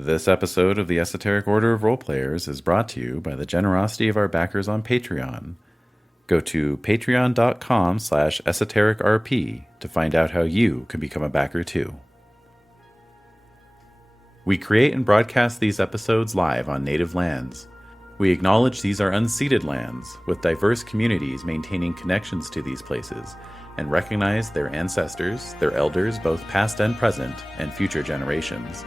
This episode of the Esoteric Order of Roleplayers is brought to you by the generosity of our backers on Patreon. Go to patreon.com/esotericrp to find out how you can become a backer too. We create and broadcast these episodes live on native lands. We acknowledge these are unceded lands, with diverse communities maintaining connections to these places, and recognize their ancestors, their elders both past and present, and future generations.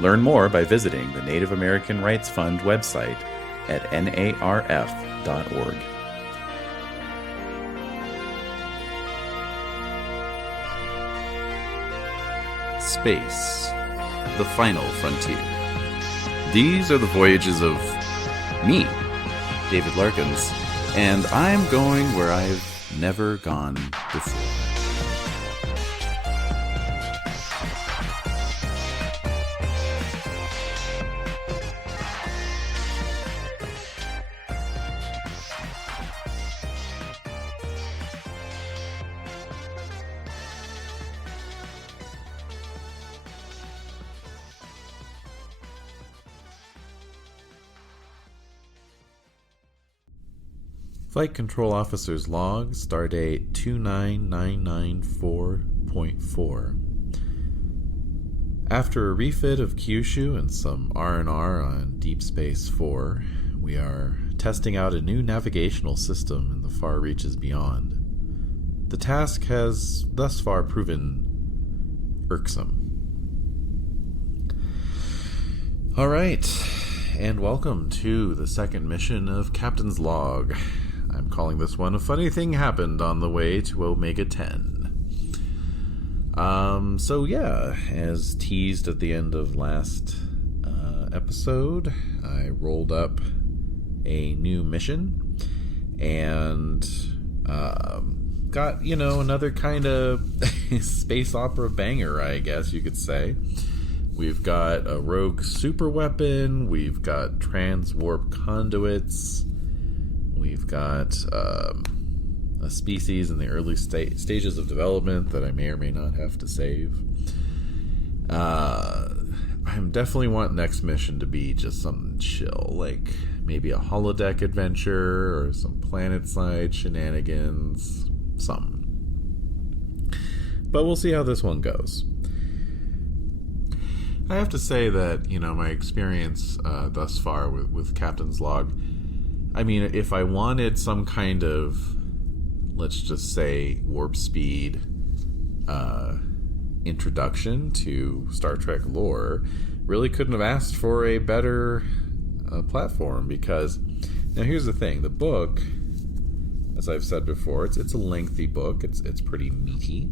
Learn more by visiting the Native American Rights Fund website at narf.org. Space, the final frontier. These are the voyages of me, David Larkins, and I'm going where I've never gone before. Flight Control Officer's Log, Stardate 29994.4. After a refit of Kyushu and some R&R on Deep Space 4, we are testing out a new navigational system in the far reaches beyond. The task has thus far proven irksome. Alright, and welcome to the second mission of Captain's Log. I'm calling this one A Funny Thing Happened on the Way to Omega 10. As teased at the end of last episode, I rolled up a new mission and got, another kind of space opera banger, I guess you could say. We've got a rogue superweapon, we've got transwarp conduits, we've got a species in the early stages of development that I may or may not have to save. I definitely want next mission to be just something chill, like maybe a holodeck adventure or some planet-side shenanigans, something. But we'll see how this one goes. I have to say that, my experience thus far with Captain's Log, if I wanted some kind of, let's just say, warp speed introduction to Star Trek lore, really couldn't have asked for a better platform, because, now here's the thing, the book, as I've said before, it's a lengthy book, it's pretty meaty,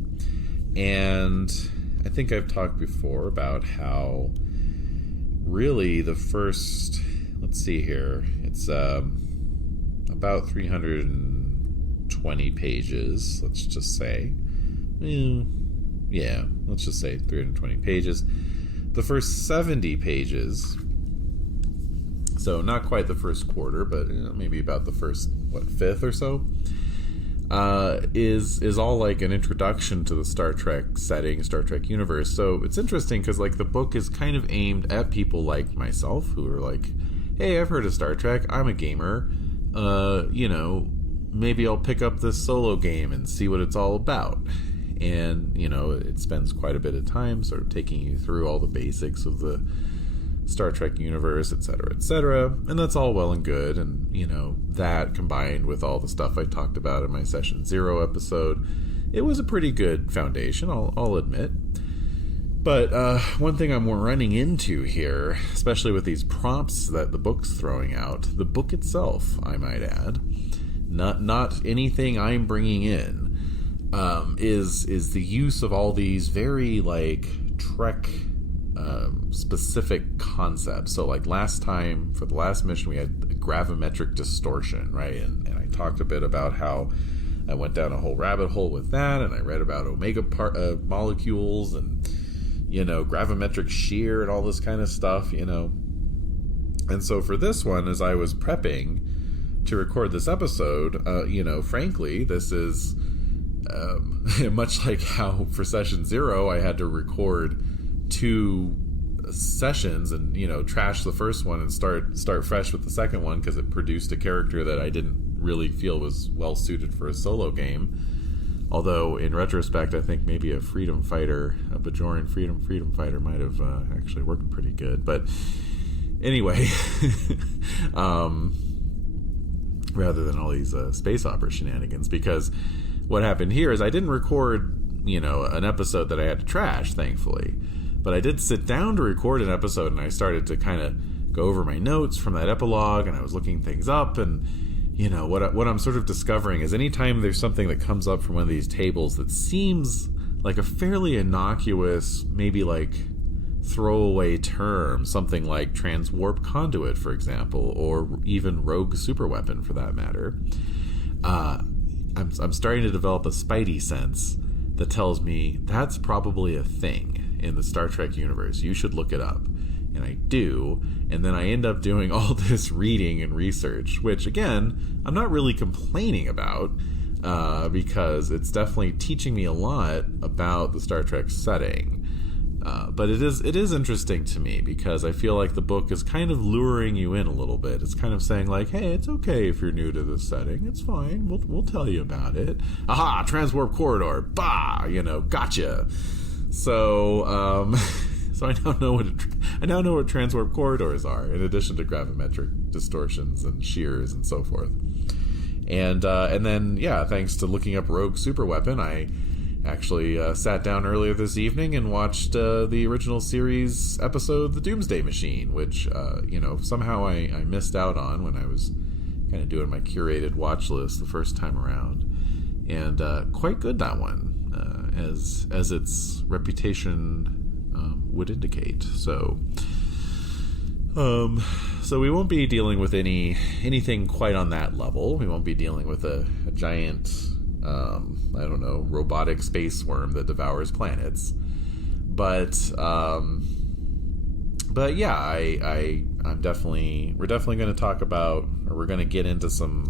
and I think I've talked before about how really the first, let's see here, it's about 320 pages, let's just say. Let's just say 320 pages. The first 70 pages, so not quite the first quarter, but maybe about the first, fifth or so, is all like an introduction to the Star Trek setting, Star Trek universe. So it's interesting because the book is kind of aimed at people like myself who are like, hey, I've heard of Star Trek, I'm a gamer, maybe I'll pick up this solo game and see what it's all about. And, it spends quite a bit of time sort of taking you through all the basics of the Star Trek universe, etc., etc., and that's all well and good, and, that combined with all the stuff I talked about in my Session 0 episode, it was a pretty good foundation, I'll admit. But one thing I'm running into here, especially with these prompts that the book's throwing out, the book itself, I might add, not anything I'm bringing in, is the use of all these very, Trek specific concepts. So, last time, for the last mission, we had gravimetric distortion, right? And I talked a bit about how I went down a whole rabbit hole with that, and I read about omega molecules and, gravimetric shear and all this kind of stuff, And so for this one, as I was prepping to record this episode, frankly, this is much like how for Session 0 I had to record two sessions and, you know, trash the first one and start fresh with the second one because it produced a character that I didn't really feel was well suited for a solo game. Although in retrospect, I think maybe a Bajoran freedom fighter might have actually worked pretty good. But anyway, rather than all these space opera shenanigans, because what happened here is I didn't record, you know, an episode that I had to trash, thankfully. But I did sit down to record an episode, and I started to kind of go over my notes from that epilogue, and I was looking things up, and, you know, what I'm sort of discovering is anytime there's something that comes up from one of these tables that seems like a fairly innocuous, maybe like throwaway term, something like transwarp conduit, for example, or even rogue superweapon for that matter, I'm starting to develop a spidey sense that tells me that's probably a thing in the Star Trek universe. You should look it up. And I do, and then I end up doing all this reading and research, which, again, I'm not really complaining about, because it's definitely teaching me a lot about the Star Trek setting. But it is interesting to me because I feel like the book is kind of luring you in a little bit. It's kind of saying like, hey, it's okay if you're new to this setting. It's fine. We'll tell you about it. Aha, transwarp corridor. Bah, you know, gotcha. So, so I now know what transwarp corridors are, in addition to gravimetric distortions and shears and so forth. And then, yeah, thanks to looking up rogue superweapon, I actually sat down earlier this evening and watched the original series episode, The Doomsday Machine, which, you know, somehow I missed out on when I was kind of doing my curated watch list the first time around. And quite good, that one, as its reputation would indicate. So we won't be dealing with anything quite on that level. We won't be dealing with a giant, I don't know, robotic space worm that devours planets. But yeah, we're definitely going to talk about, or we're going to get into some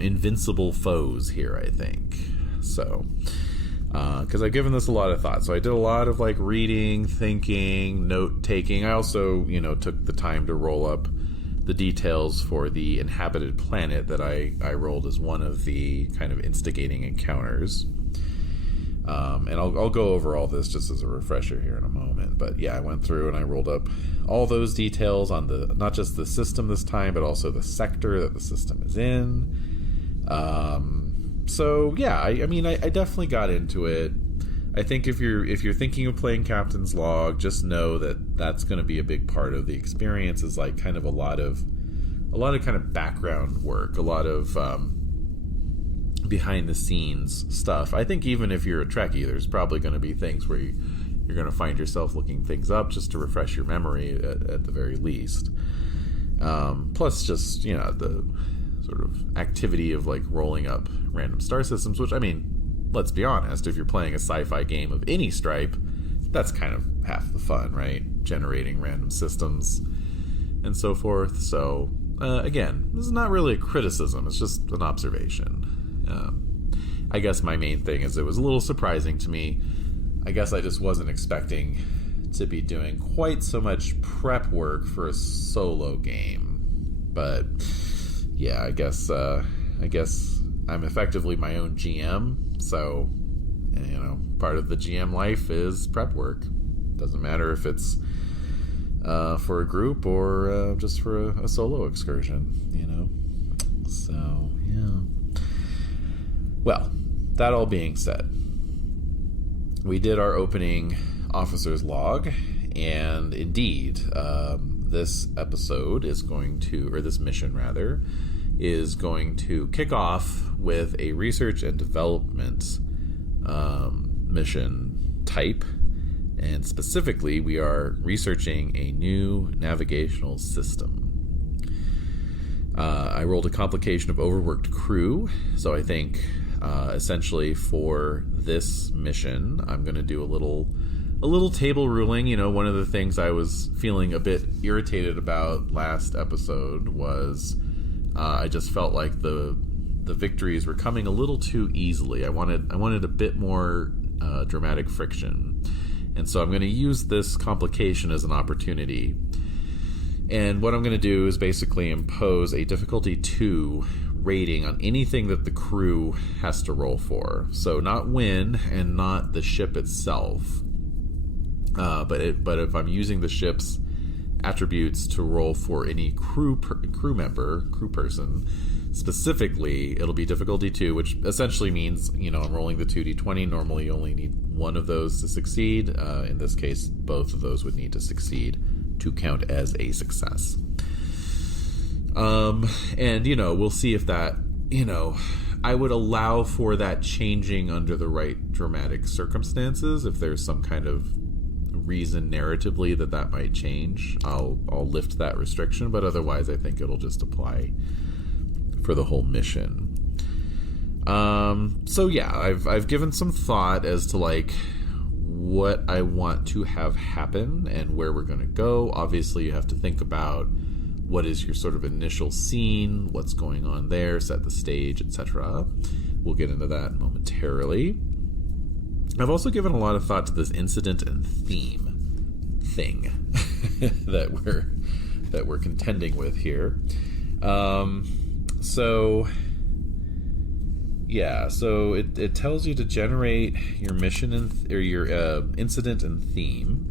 invincible foes here, I think. So, because I've given this a lot of thought. So I did a lot of like reading, thinking, note taking. I also, you know, took the time to roll up the details for the inhabited planet that I rolled as one of the kind of instigating encounters. And I'll go over all this just as a refresher here in a moment. But yeah, I went through and I rolled up all those details on not just the system this time, but also the sector that the system is in. So yeah, I mean, I definitely got into it. I think if you're thinking of playing Captain's Log, just know that that's going to be a big part of the experience. Is like kind of a lot of kind of background work, a lot of behind the scenes stuff. I think even if you're a Trekkie, there's probably going to be things where you're going to find yourself looking things up just to refresh your memory at the very least. Plus, just, you know, the sort of activity of like rolling up random star systems, which, I mean, let's be honest, if you're playing a sci-fi game of any stripe, that's kind of half the fun, right? Generating random systems and so forth. So again, this is not really a criticism, it's just an observation. I guess my main thing is it was a little surprising to me. I guess I just wasn't expecting to be doing quite so much prep work for a solo game. But yeah, I guess I'm effectively my own GM, so, you know, part of the GM life is prep work. Doesn't matter if it's for a group or just for a solo excursion, you know. So yeah. Well, that all being said, we did our opening officer's log, and indeed, this episode is going to, or this mission rather, is going to kick off with a research and development mission type. And specifically, we are researching a new navigational system. I rolled a complication of overworked crew, so I think essentially for this mission, I'm going to do a little table ruling. You know, one of the things I was feeling a bit irritated about last episode was I just felt like the victories were coming a little too easily. I wanted a bit more dramatic friction. And so I'm going to use this complication as an opportunity. And what I'm going to do is basically impose a difficulty 2 rating on anything that the crew has to roll for. So not Wyn and not the ship itself. But if I'm using the ship's attributes to roll for any crew person, specifically, it'll be difficulty 2, which essentially means, I'm rolling the 2d20. Normally, you only need one of those to succeed. In this case, both of those would need to succeed to count as a success. And, we'll see if that, I would allow for that changing under the right dramatic circumstances. If there's some kind of reason narratively that might change, I'll lift that restriction, but otherwise I think it'll just apply for the whole mission. So yeah, I've given some thought as to what I want to have happen and where we're going to go. Obviously you have to think about what is your sort of initial scene, what's going on there, set the stage, etc. We'll get into that momentarily. I've also given a lot of thought to this incident and theme thing that we're contending with here. So it tells you to generate your mission or your incident and theme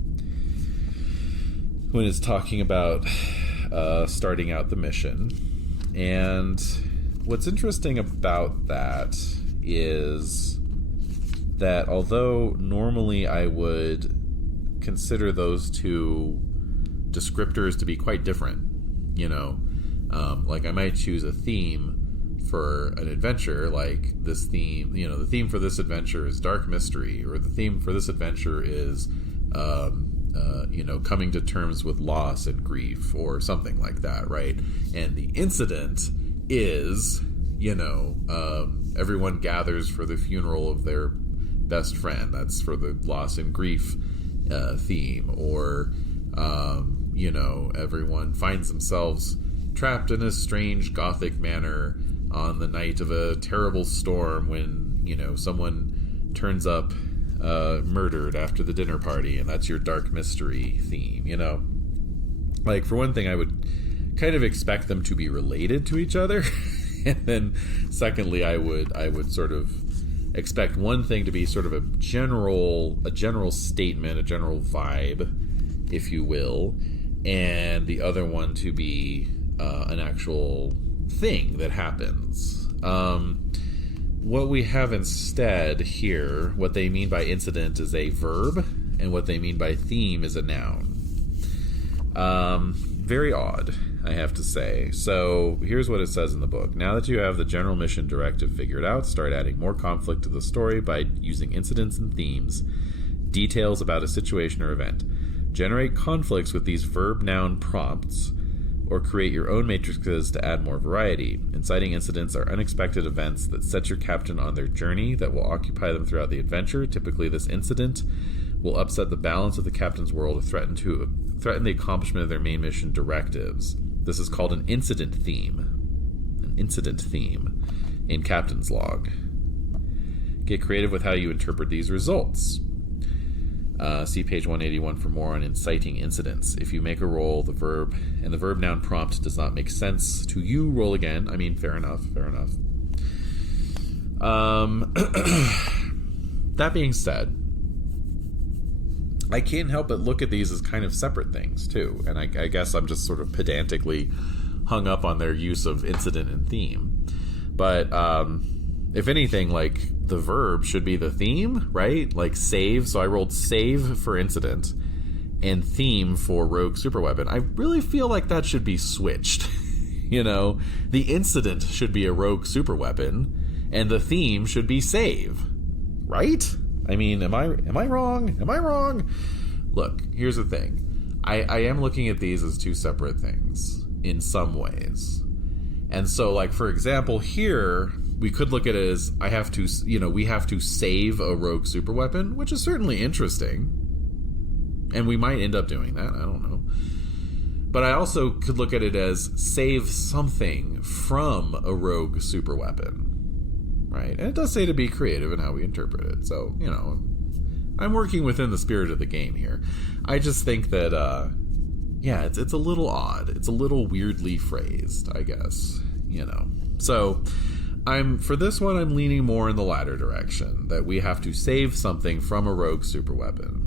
when it's talking about starting out the mission. And what's interesting about that is that although normally I would consider those two descriptors to be quite different, I might choose a theme for an adventure, like this theme, the theme for this adventure is dark mystery, or the theme for this adventure is, coming to terms with loss and grief, or something like that, right? And the incident is, everyone gathers for the funeral of their best friend. That's for the loss and grief theme. Or, everyone finds themselves trapped in a strange gothic manor on the night of a terrible storm when, someone turns up murdered after the dinner party, and that's your dark mystery theme, For one thing, I would kind of expect them to be related to each other. And then secondly, I would sort of expect one thing to be sort of a general statement, a general vibe, if you will, and the other one to be an actual thing that happens. What we have instead here, what they mean by incident is a verb, and what they mean by theme is a noun. Very odd, I have to say. So here's what it says in the book. Now that you have the general mission directive figured out, start adding more conflict to the story by using incidents and themes, details about a situation or event. Generate conflicts with these verb-noun prompts, or create your own matrices to add more variety. Inciting incidents are unexpected events that set your captain on their journey that will occupy them throughout the adventure. Typically, this incident will upset the balance of the captain's world or threaten the accomplishment of their main mission directives. This is called an incident theme. An incident theme in Captain's Log. Get creative with how you interpret these results. See page 181 for more on inciting incidents. If you make a roll, the verb noun prompt does not make sense to you, roll again. I mean, fair enough. That being said, I can't help but look at these as kind of separate things, too. And I guess I'm just sort of pedantically hung up on their use of incident and theme. But if anything, the verb should be the theme, right? Save. So I rolled save for incident and theme for rogue superweapon. I really feel like that should be switched. The incident should be a rogue superweapon and the theme should be save. Right? I mean, am I wrong? Look, here's the thing. I am looking at these as two separate things in some ways. And so, for example, here we could look at it as we have to save a rogue superweapon, which is certainly interesting. And we might end up doing that, I don't know. But I also could look at it as save something from a rogue superweapon. Right? And it does say to be creative in how we interpret it. So, I'm working within the spirit of the game here. I just think that, it's a little odd. It's a little weirdly phrased, I guess, So, for this one, I'm leaning more in the latter direction, that we have to save something from a rogue superweapon.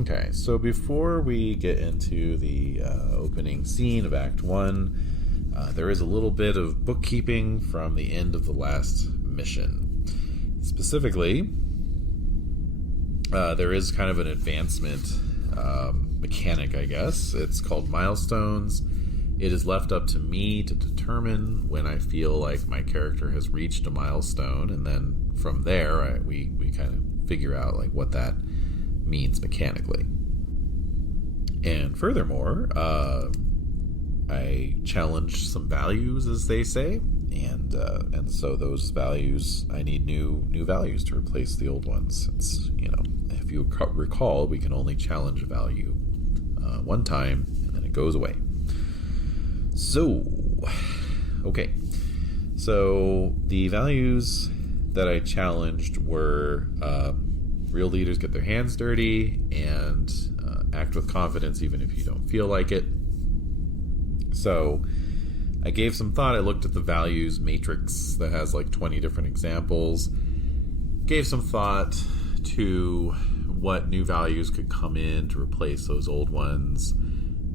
Okay, so before we get into the opening scene of Act 1, there is a little bit of bookkeeping from the end of the last mission. Specifically, there is kind of an advancement mechanic, I guess. It's called milestones. It is left up to me to determine when I feel like my character has reached a milestone, and then from there, we kind of figure out like what that means mechanically. And furthermore, I challenge some values, as they say, and so those values, I need new values to replace the old ones. Since if you recall, we can only challenge a value one time, and then it goes away. So, okay. So the values that I challenged were real leaders get their hands dirty and act with confidence even if you don't feel like it. So I gave some thought. I looked at the values matrix that has like 20 different examples. Gave some thought to what new values could come in to replace those old ones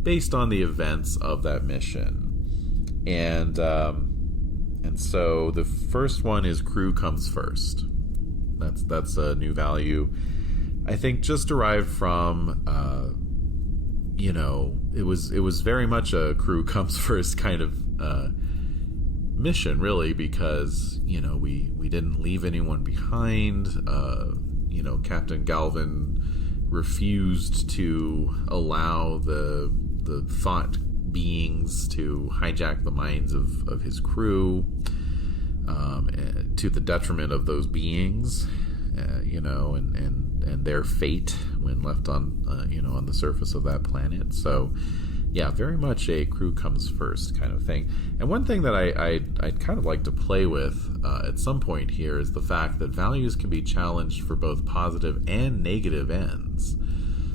based on the events of that mission. And so the first one is crew comes first. That's a new value. I think just derived from, it was very much a crew comes first kind of mission, really, because we didn't leave anyone behind. Captain Galvin refused to allow the thought beings to hijack the minds of his crew, to the detriment of those beings, and their fate when left on the surface of that planet. So, yeah, very much a crew comes first kind of thing. And one thing that I'd kind of like to play with at some point here is the fact that values can be challenged for both positive and negative ends.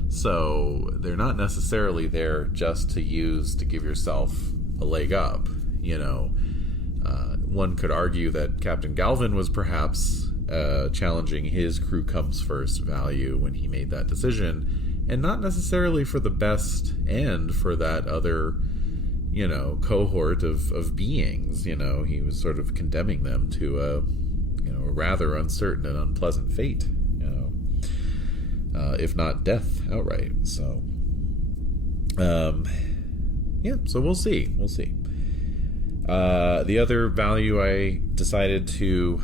So they're not necessarily there just to use to give yourself a leg up. One could argue that Captain Galvin was perhaps challenging his crew comes first value when he made that decision, and not necessarily for the best end for that other, cohort of beings. He was sort of condemning them to a rather uncertain and unpleasant fate, if not death outright. So, so we'll see. The other value I decided to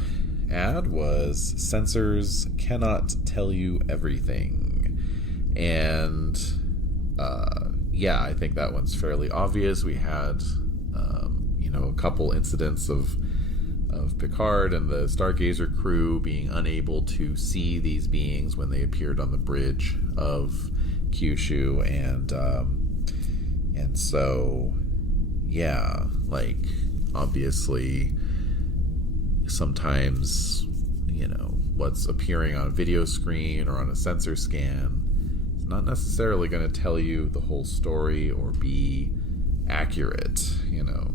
add was sensors cannot tell you everything. And, I think that one's fairly obvious. We had, a couple incidents of Picard and the Stargazer crew being unable to see these beings when they appeared on the bridge of Kyushu, and so, obviously, sometimes, what's appearing on a video screen or on a sensor scan is not necessarily going to tell you the whole story or be accurate,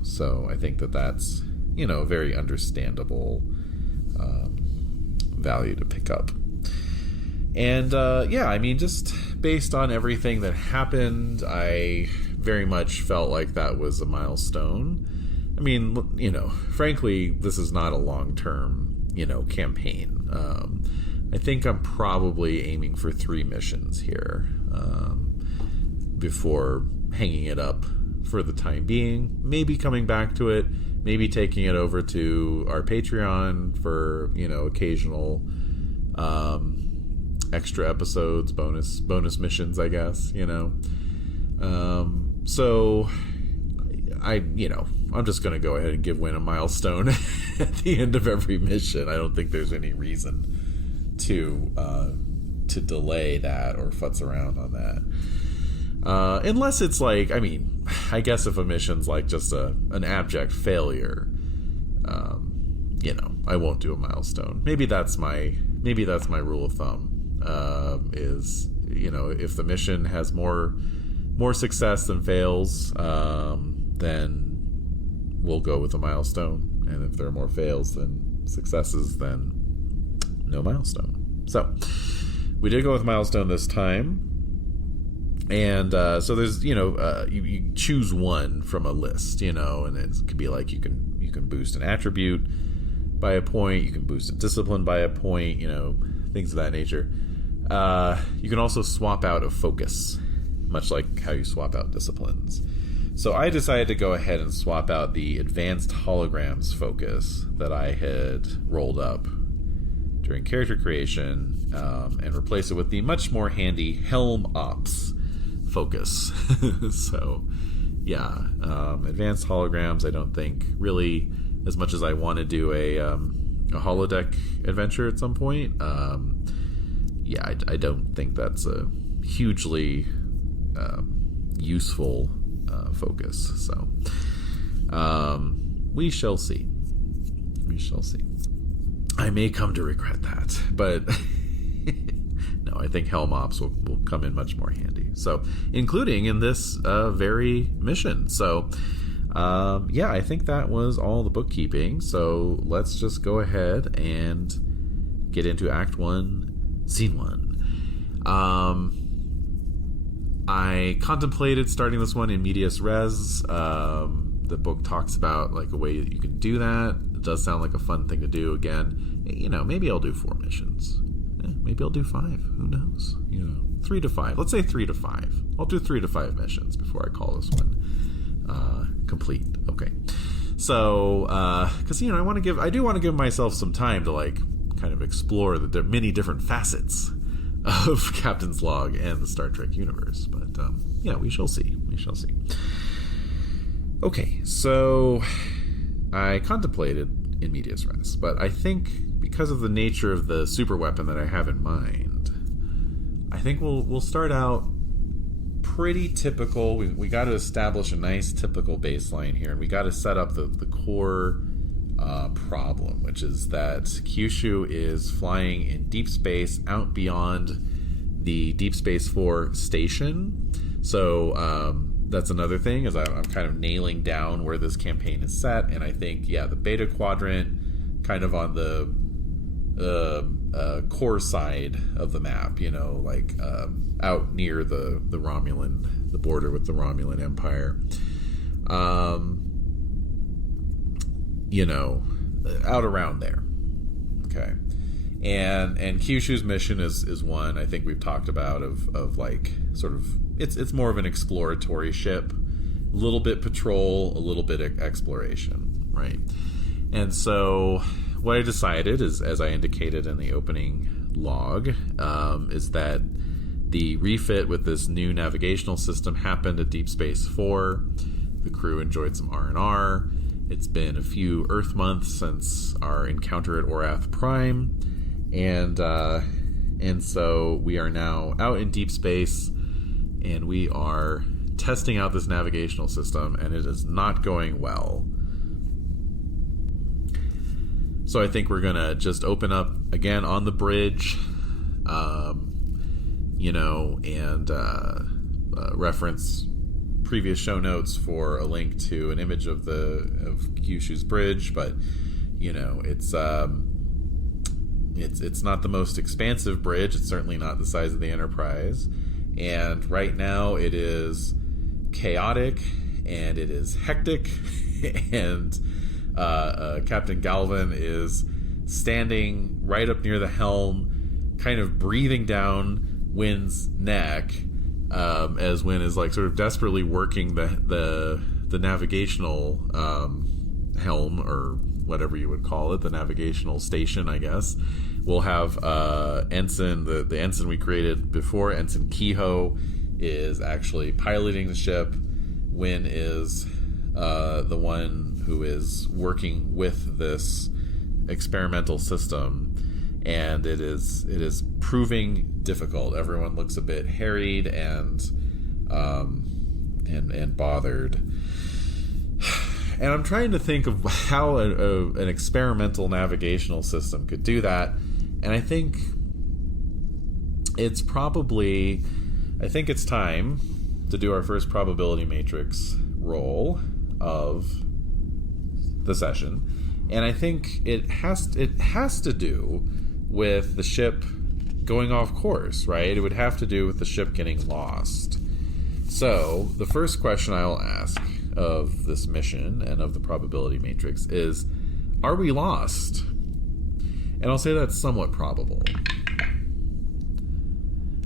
so I think that's a very understandable value to pick up. And just based on everything that happened, I very much felt like that was a milestone. I mean, frankly, this is not a long-term, campaign. I think I'm probably aiming for 3 missions here before hanging it up for the time being. Maybe coming back to it, maybe taking it over to our Patreon for, occasional extra episodes, bonus missions, I guess, So I'm just going to go ahead and give Wyn a milestone at the end of every mission. I don't think there's any reason to delay that or futz around on that. Unless it's like, I guess if a mission's like just an abject failure, I won't do a milestone. Maybe that's my maybe that's my rule of thumb, is, if the mission has more success than fails, then we'll go with a milestone. And if there are more fails than successes, then no milestone. So we did go with milestone this time. And so there's, you choose one from a list, and it could be like you can boost an attribute by a point, you can boost a discipline by a point, things of that nature. You can also swap out a focus, much like how you swap out disciplines. So I decided to go ahead and swap out the advanced holograms focus that I had rolled up during character creation, and replace it with the much more handy Helm Ops focus. So yeah, advanced holograms, I don't think really, as much as I want to do a holodeck adventure at some point, I don't think that's a hugely useful focus. So we shall see. I may come to regret that, but no, I think Helm Ops will come in much more handy. So, including in this very mission. So, I think that was all the bookkeeping. So let's just go ahead and get into Act 1, Scene 1. I contemplated starting this one in medias res. The book talks about like a way that you can do that. It does sound like a fun thing to do. Again, maybe I'll do 4 missions. Maybe I'll do 5. Who knows? 3 to 5. Let's say 3 to 5. I'll do 3 to 5 missions before I call this one complete. Okay. So, because I do want to give myself some time to like kind of explore the many different facets of Captain's Log and the Star Trek universe. But we shall see. Okay, so I contemplated in medias res, but I think because of the nature of the super weapon that I have in mind, I think we'll start out pretty typical. We got to establish a nice typical baseline here, and we got to set up the core problem, which is that Kyushu is flying in deep space out beyond the Deep Space 4 station. So that's another thing, is I'm kind of nailing down where this campaign is set, and I think the Beta Quadrant, kind of on the core side of the map, out near the Romulan, the border with the Romulan Empire, out around there. Okay. And Kyushu's mission is one I think we've talked about of like sort of it's more of an exploratory ship, a little bit patrol, a little bit exploration, right? And so what I decided is, as I indicated in the opening log, is that the refit with this new navigational system happened at Deep Space 4. The crew enjoyed some R&R. It's been a few Earth months since our encounter at Orath Prime, and so we are now out in deep space, and we are testing out this navigational system, and it is not going well. So I think we're gonna just open up again on the bridge, and reference previous show notes for a link to an image of Kyushu's bridge, but it's not the most expansive bridge. It's certainly not the size of the Enterprise, and right now it is chaotic and it is hectic, and Captain Galvin is standing right up near the helm, kind of breathing down Wyn's neck, as Wyn is like sort of desperately working the navigational helm, or whatever you would call it, the navigational station, I guess. We'll have Ensign, the ensign we created before, Ensign Kehoe, is actually piloting the ship. Wyn is the one who is working with this experimental system, and it is proving difficult. Everyone looks a bit harried and bothered. And I'm trying to think of how an experimental navigational system could do that. And I think it's time to do our first probability matrix roll of the session. And I think it has to do with the ship going off course, right? It would have to do with the ship getting lost. So the first question I'll ask of this mission and of the probability matrix is, are we lost? And I'll say that's somewhat probable.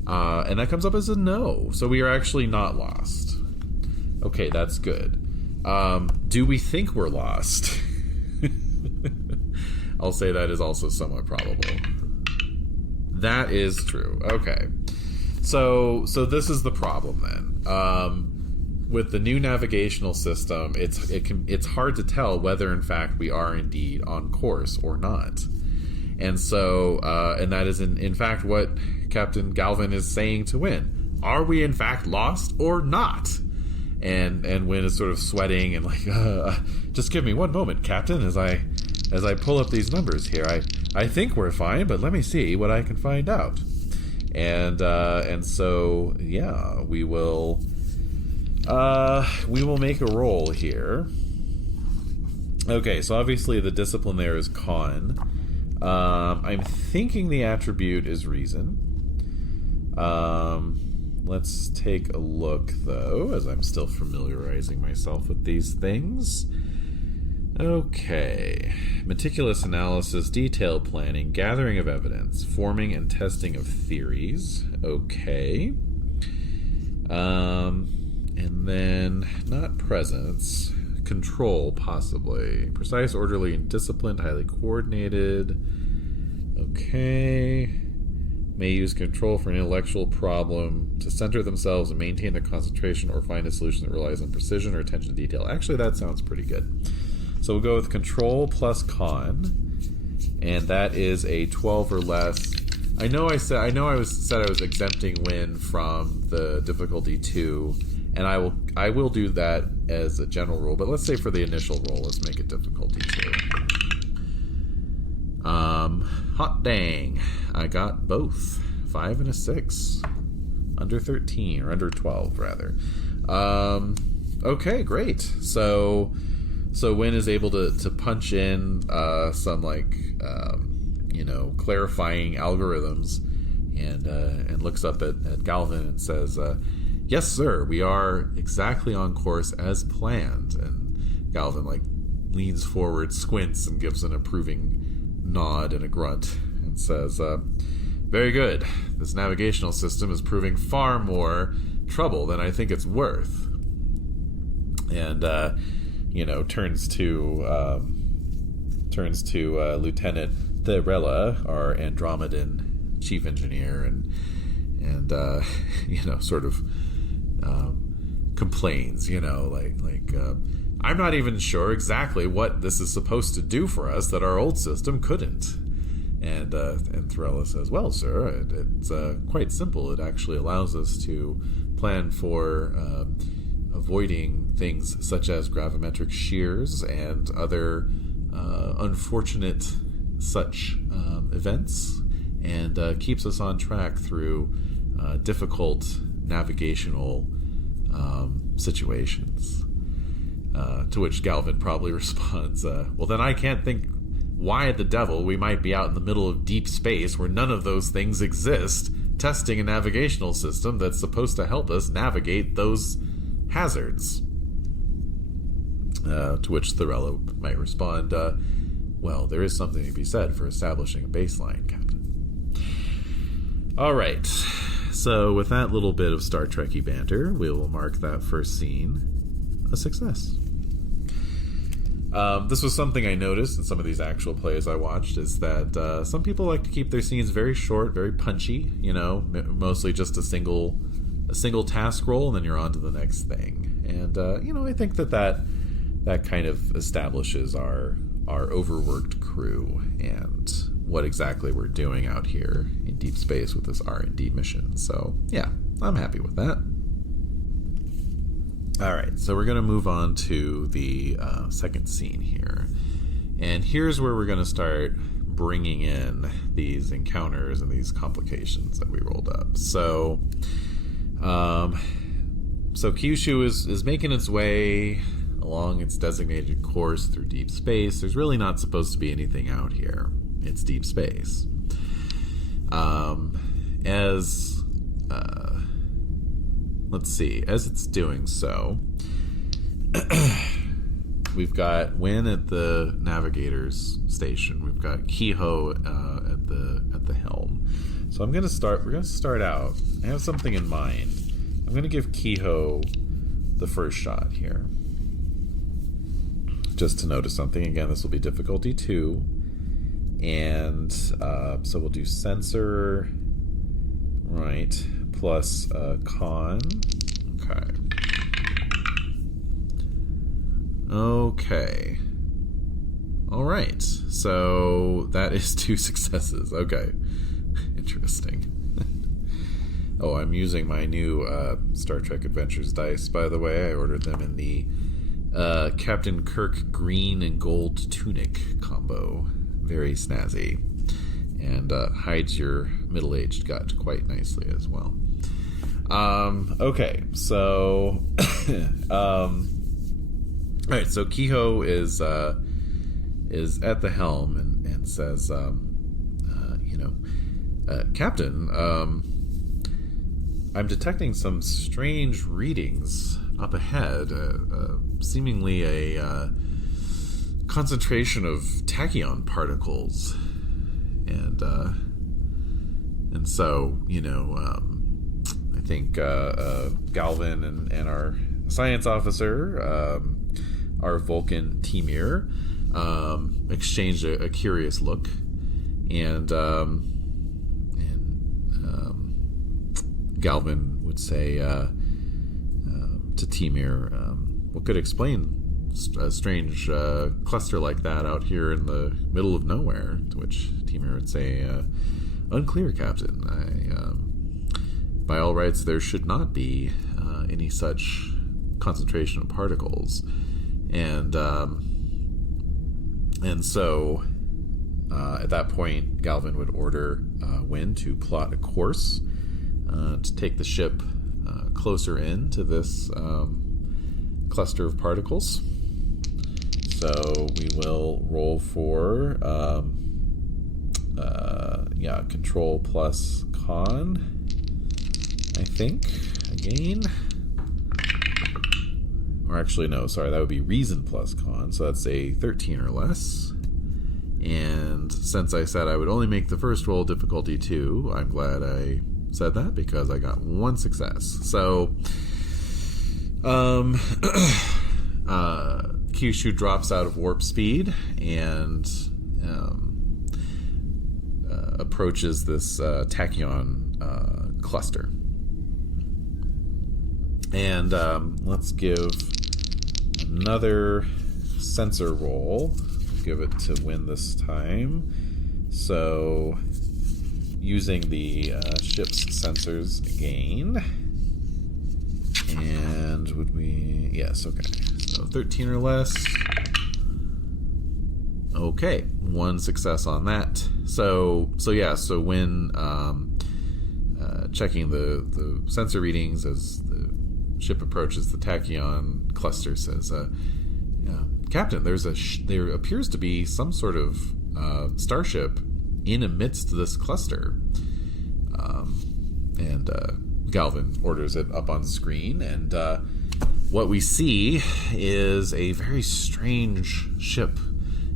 And that comes up as a no. So we are actually not lost. Okay, that's good. Do we think we're lost? I'll say that is also somewhat probable. That is true. Okay. So this is the problem then. With the new navigational system, it's hard to tell whether in fact we are indeed on course or not. And so and that is in fact what Captain Galvin is saying to Wyn. Are we in fact lost or not? And Wyn is sort of sweating and like, just give me one moment, Captain, as I pull up these numbers here. I think we're fine, but let me see what I can find out. And so yeah, we will make a roll here. Okay, so obviously the discipline there is con. I'm thinking the attribute is reason. Let's take a look, though, as I'm still familiarizing myself with these things. Okay. Meticulous analysis, detailed planning, gathering of evidence, forming and testing of theories. Okay. And then, not presence, control, possibly. Precise, orderly, and disciplined, highly coordinated. Okay. May use control for an intellectual problem to center themselves and maintain their concentration or find a solution that relies on precision or attention to detail. Actually, that sounds pretty good. So we'll go with control plus con, and that is a 12 or less. I know I said I was exempting Wyn from the difficulty 2, and I will do that as a general rule. But let's say for the initial roll, let's make it difficulty 2. Hot dang. I got both. 5 and a 6. Under 13, or under 12, rather. Okay, great. So Wyn is able to punch in some, clarifying algorithms and looks up at Galvin and says, yes, sir, we are exactly on course as planned. And Galvin, leans forward, squints, and gives an approving nod and a grunt and says, very good. This navigational system is proving far more trouble than I think it's worth. And turns to Lieutenant Thirella, our Andromedan chief engineer, and sort of complains, I'm not even sure exactly what this is supposed to do for us that our old system couldn't. And Thirella says, well, sir, it's quite simple. It actually allows us to plan for avoiding things such as gravimetric shears and other unfortunate such events, and keeps us on track through difficult navigational situations. To which Galvin probably responds, well, then I can't think why the devil we might be out in the middle of deep space where none of those things exist, testing a navigational system that's supposed to help us navigate those hazards. To which Thirella might respond, well, there is something to be said for establishing a baseline, Captain. All right. So with that little bit of Star Trek-y banter, we will mark that first scene a success. This was something I noticed in some of these actual plays I watched, is that some people like to keep their scenes very short, very punchy, mostly just a single task roll, and then you're on to the next thing. And, I think that kind of establishes our overworked crew and what exactly we're doing out here in deep space with this R&D mission. So, yeah, I'm happy with that. All right, so we're going to move on to the second scene here. And here's where we're going to start bringing in these encounters and these complications that we rolled up. So Kyushu is making its way along its designated course through deep space. There's really not supposed to be anything out here. It's deep space. As it's doing so, we've got Wyn at the navigator's station. We've got Kiho at the helm. So we're gonna start out. I have something in mind. I'm gonna give Kiho the first shot here. Just to notice something. Again, this will be difficulty 2. And so we'll do sensor, right, plus con. Okay. All right. So that is 2 successes. Okay. Interesting. Oh, I'm using my new Star Trek Adventures dice, by the way. I ordered them in the Captain Kirk green and gold tunic combo. Very snazzy. And hides your middle-aged gut quite nicely as well. Okay, so alright, so Kiho is at the helm and says, Captain, I'm detecting some strange readings up ahead, seemingly a concentration of tachyon particles, and so I think Galvin and our science officer, our Vulcan Timir, exchanged a curious look, and Galvin would say to Timir, what could explain a strange cluster like that out here in the middle of nowhere? To which Timir would say, unclear, Captain. By all rights, there should not be any such concentration of particles. And so at that point, Galvin would order Wyn to plot a course to take the ship closer in to this cluster of particles. So we will roll for control plus con, I think, again. Or actually, no, sorry, that would be reason plus con, so that's a 13 or less. And since I said I would only make the first roll difficulty 2, I'm glad I said that, because I got 1 success. So Kyushu drops out of warp speed and approaches this tachyon cluster. And let's give another sensor roll. Give it to Wyn this time. So using the ship's sensors again. And would we... Yes, okay. So 13 or less. Okay, 1 success on that. So Wyn, checking the sensor readings as the ship approaches the tachyon cluster, says, Captain, there appears to be some sort of starship in amidst this cluster. And Galvin orders it up on screen, and what we see is a very strange ship.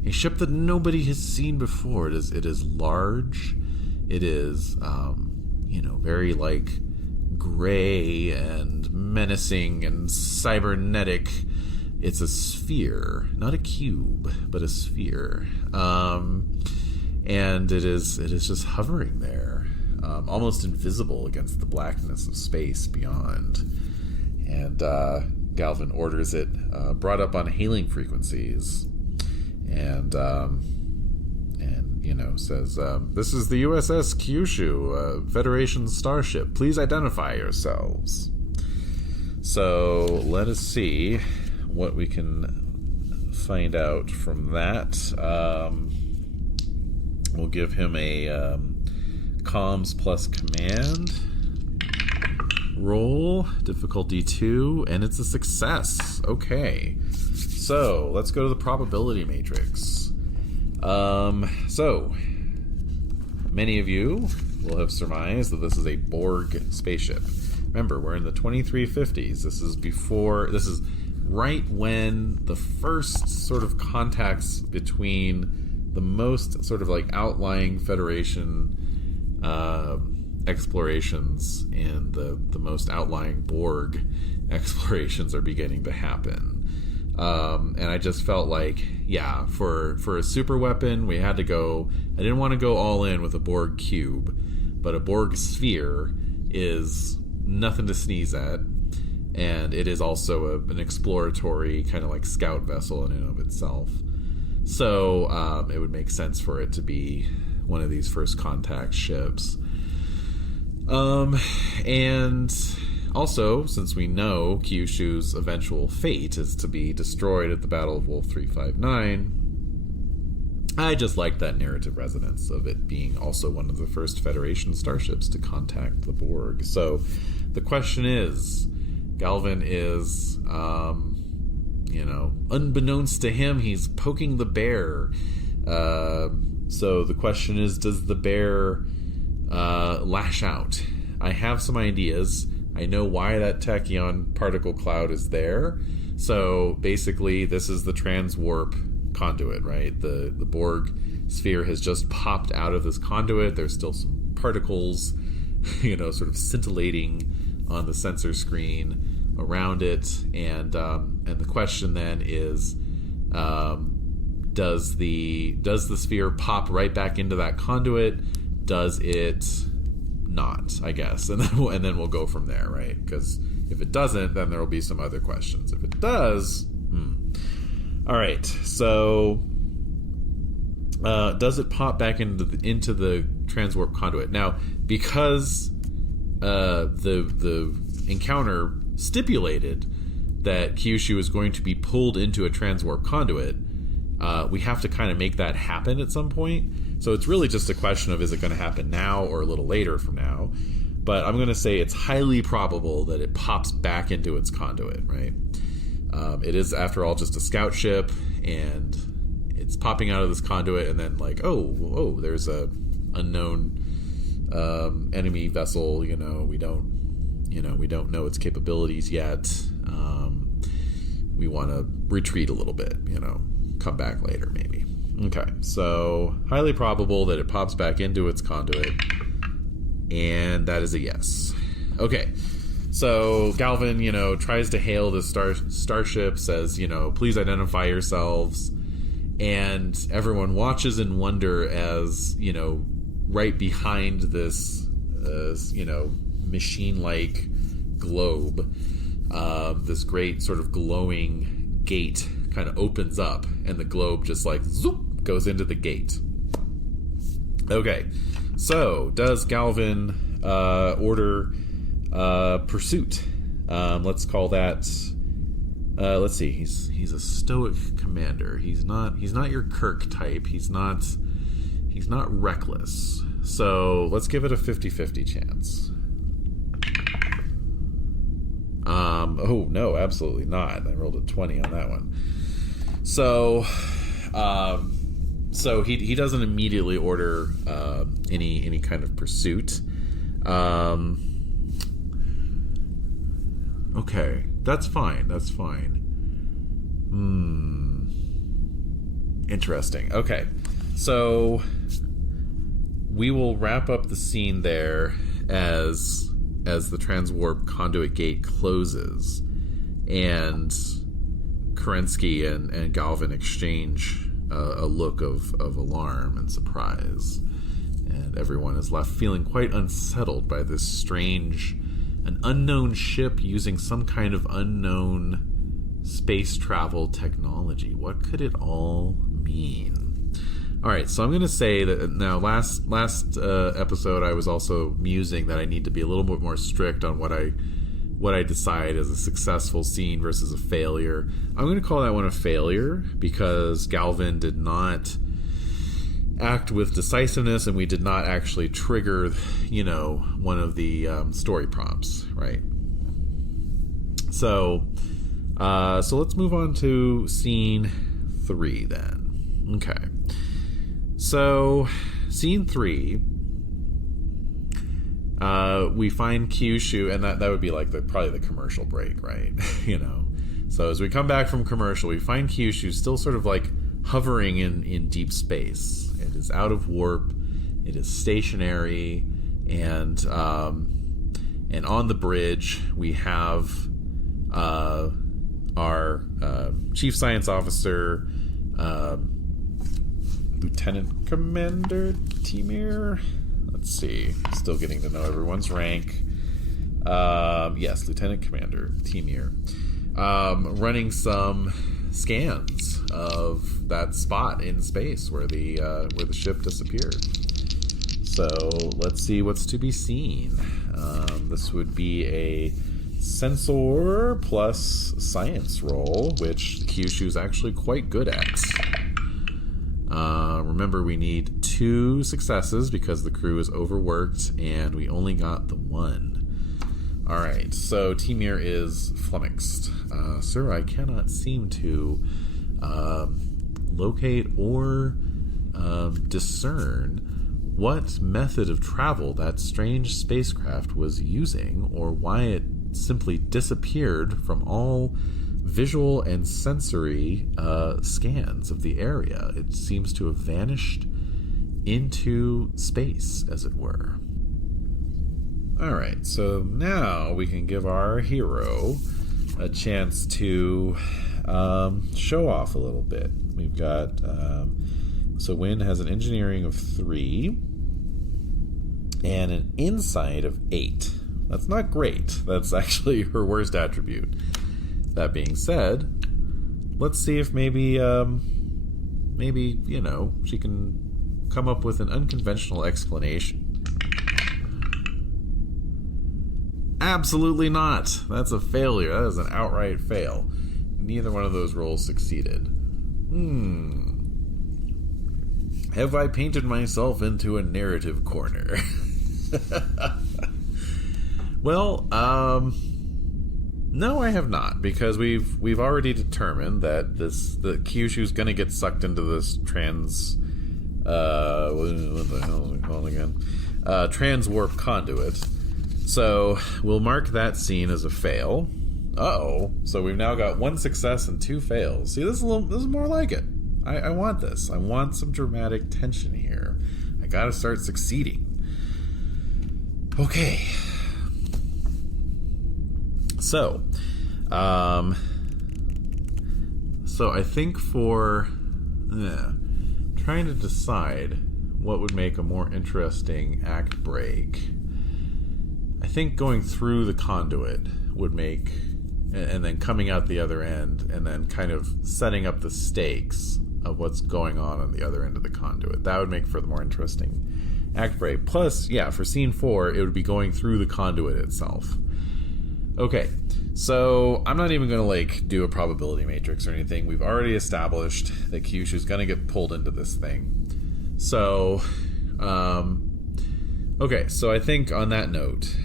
A ship that nobody has seen before. It is large. It is, very like gray and menacing and cybernetic. It's a sphere, not a cube, but a sphere. And it is just hovering there, almost invisible against the blackness of space beyond. And Galvin orders it brought up on hailing frequencies. And says, this is the USS Kyushu, Federation starship. Please identify yourselves. So let us see what we can find out from that. We'll give him a comms plus command roll, difficulty 2, and it's a success. Okay, so let's go to the probability matrix. So many of you will have surmised that this is a Borg spaceship. Remember, we're in the 2350s. This is right when the first sort of contacts between the most sort of like outlying Federation explorations and the most outlying Borg explorations are beginning to happen. And I just felt like, yeah, for a super weapon, we had to go. I didn't want to go all in with a Borg cube, but a Borg sphere is nothing to sneeze at, and it is also an exploratory kind of like scout vessel in and of itself. So it would make sense for it to be one of these first contact ships. And also, since we know Kyushu's eventual fate is to be destroyed at the Battle of Wolf 359, I just like that narrative resonance of it being also one of the first Federation starships to contact the Borg. So the question is, Galvin is, unbeknownst to him, he's poking the bear. So the question is, does the bear lash out? I have some ideas. I know why that tachyon particle cloud is there. So basically, this is the transwarp conduit, right? The Borg sphere has just popped out of this conduit. There's still some particles, sort of scintillating on the sensor screen around it. And the question then is, does the sphere pop right back into that conduit? Does it not, I guess, and then we'll go from there, right? Because if it doesn't, then there will be some other questions. If it does, all right. So, does it pop back into the transwarp conduit now? Because the encounter stipulated that Kyushu is going to be pulled into a transwarp conduit. We have to kind of make that happen at some point. So it's really just a question of, is it going to happen now or a little later from now? But I'm going to say it's highly probable that it pops back into its conduit, right? It is, after all, just a scout ship, and it's popping out of this conduit, and then like, oh, there's a unknown enemy vessel. We don't know its capabilities yet. We want to retreat a little bit. Come back later, maybe. Okay, so highly probable that it pops back into its conduit, and that is a yes. Okay, so Galvin, tries to hail the starship, says, please identify yourselves, and everyone watches in wonder as, right behind this, machine-like globe, this great sort of glowing gate kind of opens up, and the globe just like zoop goes into the gate. Okay, so does Galvin order pursuit? Let's call that. Let's see. He's a stoic commander. He's not your Kirk type. He's not reckless. So let's give it a 50-50 chance. Oh no, absolutely not. I rolled a 20 on that one. So he doesn't immediately order any kind of pursuit. Okay, that's fine. Interesting. Okay, so we will wrap up the scene there as the transwarp conduit gate closes, and Kerensky and Galvin exchange a look of alarm and surprise, and everyone is left feeling quite unsettled by this strange, an unknown ship using some kind of unknown space travel technology. What could it all mean? All right, so I'm going to say that now last episode I was also musing that I need to be a little bit more strict on what I decide as a successful scene versus a failure. I'm going to call that one a failure because Galvin did not act with decisiveness, and we did not actually trigger, one of the story prompts, right? So let's move on to scene 3 then. Okay. So scene 3, we find Kyushu, and that would be like probably the commercial break, right? So as we come back from commercial, we find Kyushu still sort of like hovering in deep space. It is out of warp. It is stationary, and on the bridge we have our chief science officer, Lieutenant Commander Timir. Let's see. Still getting to know everyone's rank. Yes, Lieutenant Commander Timir. Running some scans of that spot in space where the ship disappeared. So let's see what's to be seen. This would be a sensor plus science roll, which Kyushu's actually quite good at. Remember, we need 2 successes because the crew is overworked, and we only got the 1. Alright, so Timir is flummoxed. Sir, I cannot seem to locate or discern what method of travel that strange spacecraft was using, or why it simply disappeared from all visual and sensory scans of the area. It seems to have vanished into space, as it were. Alright, so now we can give our hero a chance to show off a little bit. We've got, so Wyn has an engineering of 3 and an insight of 8. That's not great. That's actually her worst attribute. That being said, let's see if maybe, she can come up with an unconventional explanation. Absolutely not. That's a failure. That is an outright fail. Neither one of those rolls succeeded. Have I painted myself into a narrative corner? Well, no, I have not, because we've already determined that the Kyushu's going to get sucked into this what the hell is it called again? Trans-warp conduit. So we'll mark that scene as a fail. Uh-oh. So we've now got 1 success and 2 fails. See, this is more like it. I want this. I want some dramatic tension here. I gotta start succeeding. Okay. So I think for trying to decide what would make a more interesting act break, I think going through the conduit would make, and then coming out the other end, and then kind of setting up the stakes of what's going on the other end of the conduit. That would make for the more interesting act break. Plus, for scene 4, it would be going through the conduit itself. Okay, so I'm not even going to do a probability matrix or anything. We've already established that Kyushu's going to get pulled into this thing. So, okay, so I think on that note,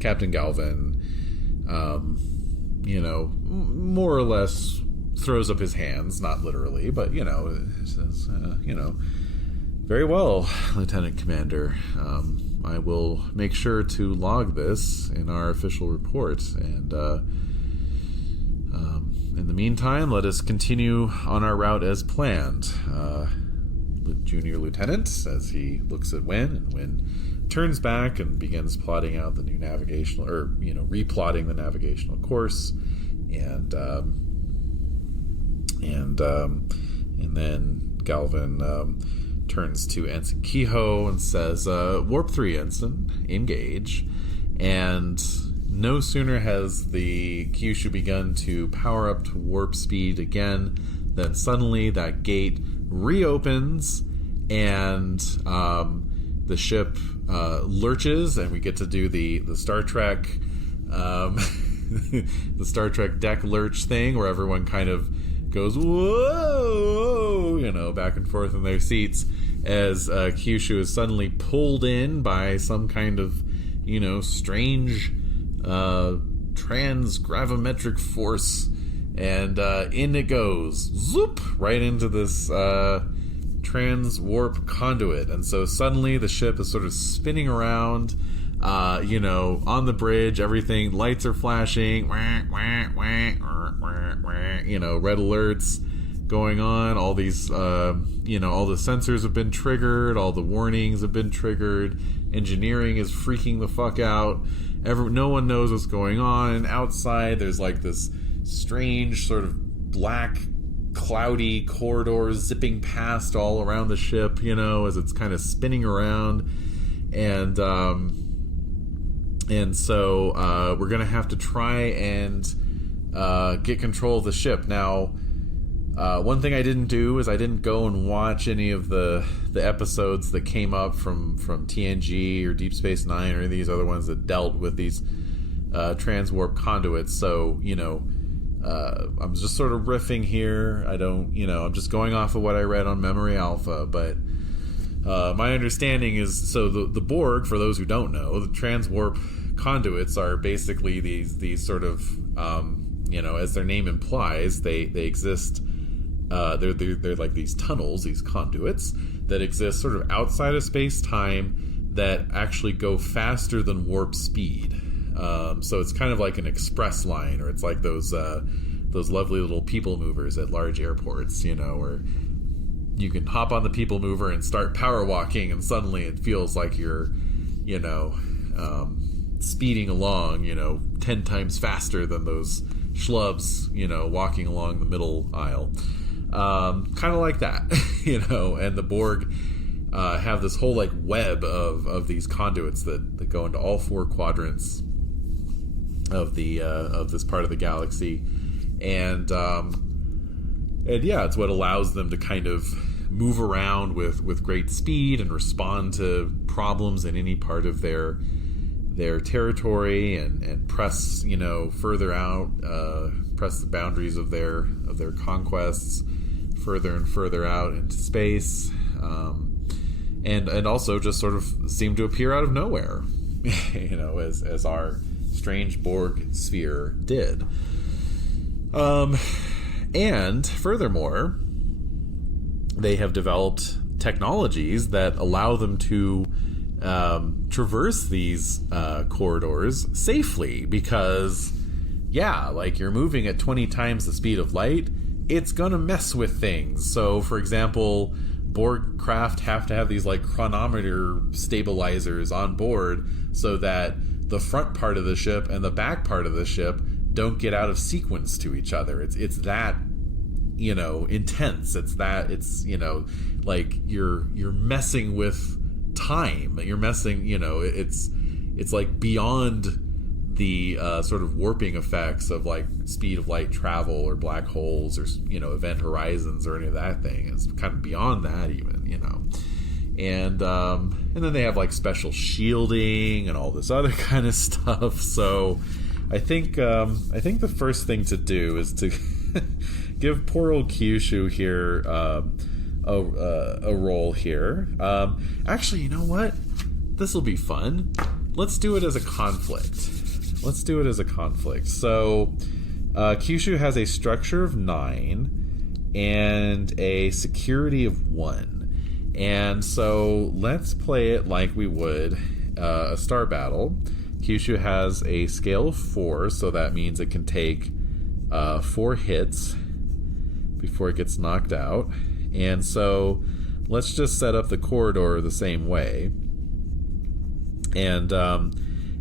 Captain Galvin, more or less throws up his hands, not literally, but, says, very well, Lieutenant Commander. I will make sure to log this in our official report, and in the meantime, let us continue on our route as planned. Junior Lieutenant, as he looks at Wyn, and Wyn turns back and begins plotting out the new navigational, or replotting the navigational course, and then Galvin turns to Ensign Kehoe and says, Warp 3, Ensign, engage. And no sooner has the Kyushu begun to power up to warp speed again than suddenly that gate reopens, and the ship lurches, and we get to do the Star Trek the Star Trek deck lurch thing, where everyone kind of goes, whoa, back and forth in their seats as Kyushu is suddenly pulled in by some kind of, strange transgravimetric force, and in it goes, zoop, right into this transwarp conduit. And so suddenly the ship is sort of spinning around, on the bridge, everything, lights are flashing, red alerts going on, all these, all the sensors have been triggered, all the warnings have been triggered, engineering is freaking the fuck out, no one knows what's going on, and outside there's like this strange sort of black, cloudy corridor zipping past all around the ship, as it's kind of spinning around, and so we're gonna have to try and get control of the ship. Now, one thing I didn't do is I didn't go and watch any of the episodes that came up from TNG or Deep Space Nine or these other ones that dealt with these transwarp conduits. So, I'm just sort of riffing here. I'm just going off of what I read on Memory Alpha. But my understanding is, so the Borg, for those who don't know, the transwarp conduits are basically these sort of, as their name implies, they exist. They're like these tunnels, these conduits that exist sort of outside of space-time that actually go faster than warp speed. So it's kind of like an express line, or it's like those lovely little people movers at large airports, where you can hop on the people mover and start power walking, and suddenly it feels like you're, speeding along, 10 times faster than those schlubs, walking along the middle aisle. Kind of like that, and the Borg have this whole like web of these conduits that go into all four quadrants of this part of the galaxy, and yeah, it's what allows them to kind of move around with great speed and respond to problems in any part of their territory, and press further out, press the boundaries of their conquests further and further out into space, and also just sort of seem to appear out of nowhere, as our strange Borg sphere did. And furthermore, they have developed technologies that allow them to traverse these corridors safely, because like you're moving at 20 times the speed of light, it's gonna mess with things. So for example, Borg craft have to have these like chronometer stabilizers on board so that the front part of the ship and the back part of the ship don't get out of sequence to each other. It's that intense. It's like you're messing with time. You're messing, it's like beyond the sort of warping effects of like speed of light travel or black holes or event horizons or any of that thing. It's kind of beyond that even, and then they have like special shielding and all this other kind of stuff. So I think the first thing to do is to give poor old Kyushu here a role here. Actually, you know what? This will be fun. Let's do it as a conflict. So Kyushu has a structure of 9 and a security of 1. And so let's play it like we would a star battle. Kyushu has a scale of 4, so that means it can take 4 hits before it gets knocked out. And so let's just set up the corridor the same way, and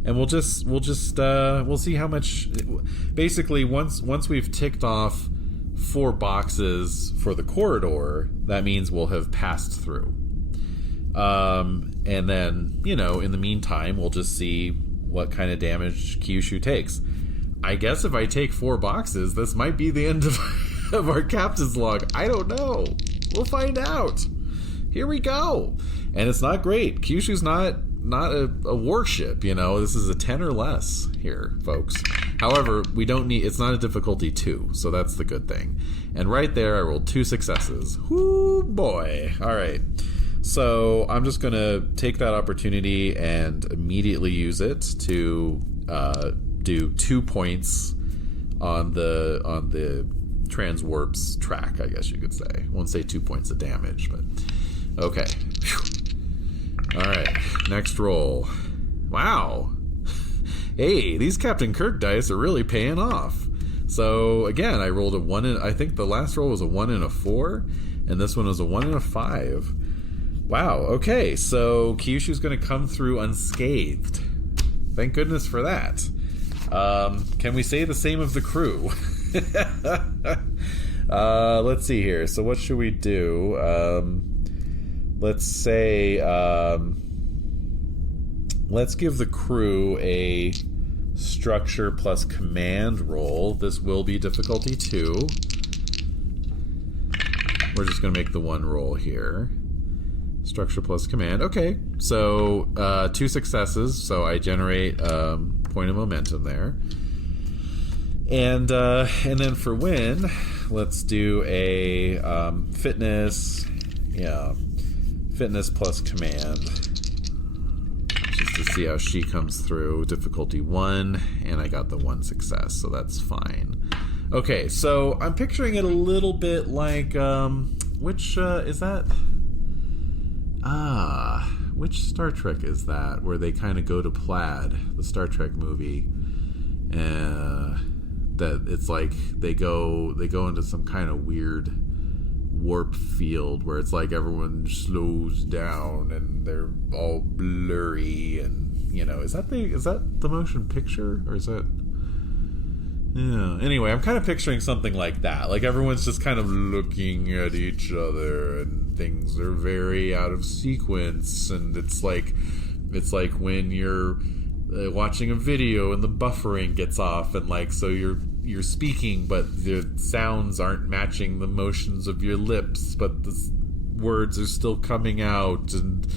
we'll see how much. Basically, once we've ticked off 4 boxes for the corridor, that means we'll have passed through. And then in the meantime, we'll just see what kind of damage Kyushu takes. I guess if I take 4 boxes, this might be the end of our captain's log. I don't know. We'll find out. Here we go. And it's not great. Kyushu's not a warship, This is a 10 or less here, folks. However, we don't need, it's not a difficulty 2, so that's the good thing. And right there, I rolled 2 successes. Whoo, boy. All right. So I'm just going to take that opportunity and immediately use it to do 2 points on the transwarp's track, I guess you could say. I won't say 2 points of damage, but okay. Whew. All right, next roll. Wow. Hey, these Captain Kirk dice are really paying off. So again, I rolled a 1 I think the last roll was a 1 and a 4, and this one was a 1 and a 5. Wow, okay, so Kyushu's going to come through unscathed. Thank goodness for that. Can we say the same of the crew? Let's see here. So what should we do? Let's say, let's give the crew a structure plus command roll. This will be difficulty 2. We're just going to make the 1 roll here. Structure plus command. Okay, so 2 successes, so I generate point of momentum there. And then for Wyn, let's do a fitness plus command, just to see how she comes through. Difficulty 1, and I got the 1 success, so that's fine. Okay, so I'm picturing it a little bit like which is that? Which Star Trek is that, where they kind of go to Plaid, the Star Trek movie? That it's like they go into some kind of weird warp field where it's like everyone slows down and they're all blurry, and is that the motion picture, or is that? Yeah. Anyway, I'm kind of picturing something like that. Like everyone's just kind of looking at each other, and things are very out of sequence, and it's like when you're watching a video and the buffering gets off, and like so you're speaking but the sounds aren't matching the motions of your lips, but the words are still coming out, and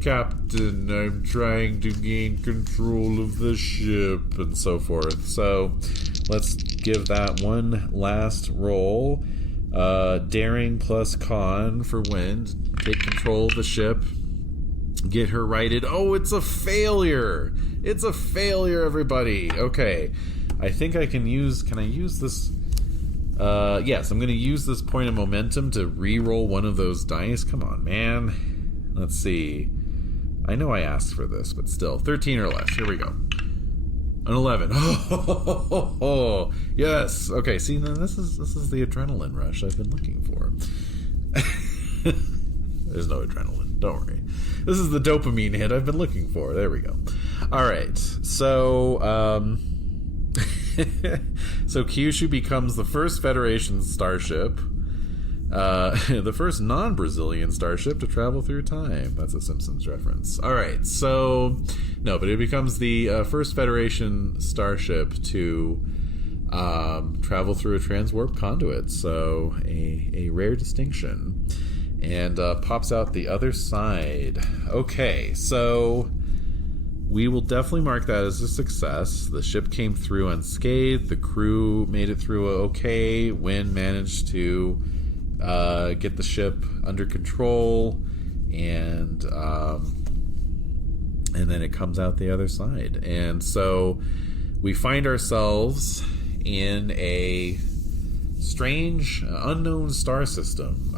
Captain, I'm trying to gain control of the ship, and so forth. So let's give that one last roll. Daring plus con for Wyn. Take control of the ship. Get her righted. Oh, it's a failure. It's a failure, everybody. Okay. I think I can use... Can I use this? Yes, I'm going to use this point of momentum to re-roll one of those dice. Come on, man. Let's see. I know I asked for this, but still. 13 or less. Here we go. An 11. Oh, yes. Okay, see, then this is the adrenaline rush I've been looking for. There's no adrenaline. Don't worry. This is the dopamine hit I've been looking for. There we go. All right. So, so Kyushu becomes the first Federation starship, the first non-Brazilian starship to travel through time. That's a Simpsons reference. All right. So, no, but it becomes the first Federation starship to travel through a transwarp conduit. So, a rare distinction. And pops out the other side. Okay, so we will definitely mark that as a success. The ship came through unscathed. The crew made it through okay. Wyn managed to get the ship under control, and then it comes out the other side. And so we find ourselves in a strange, unknown star system.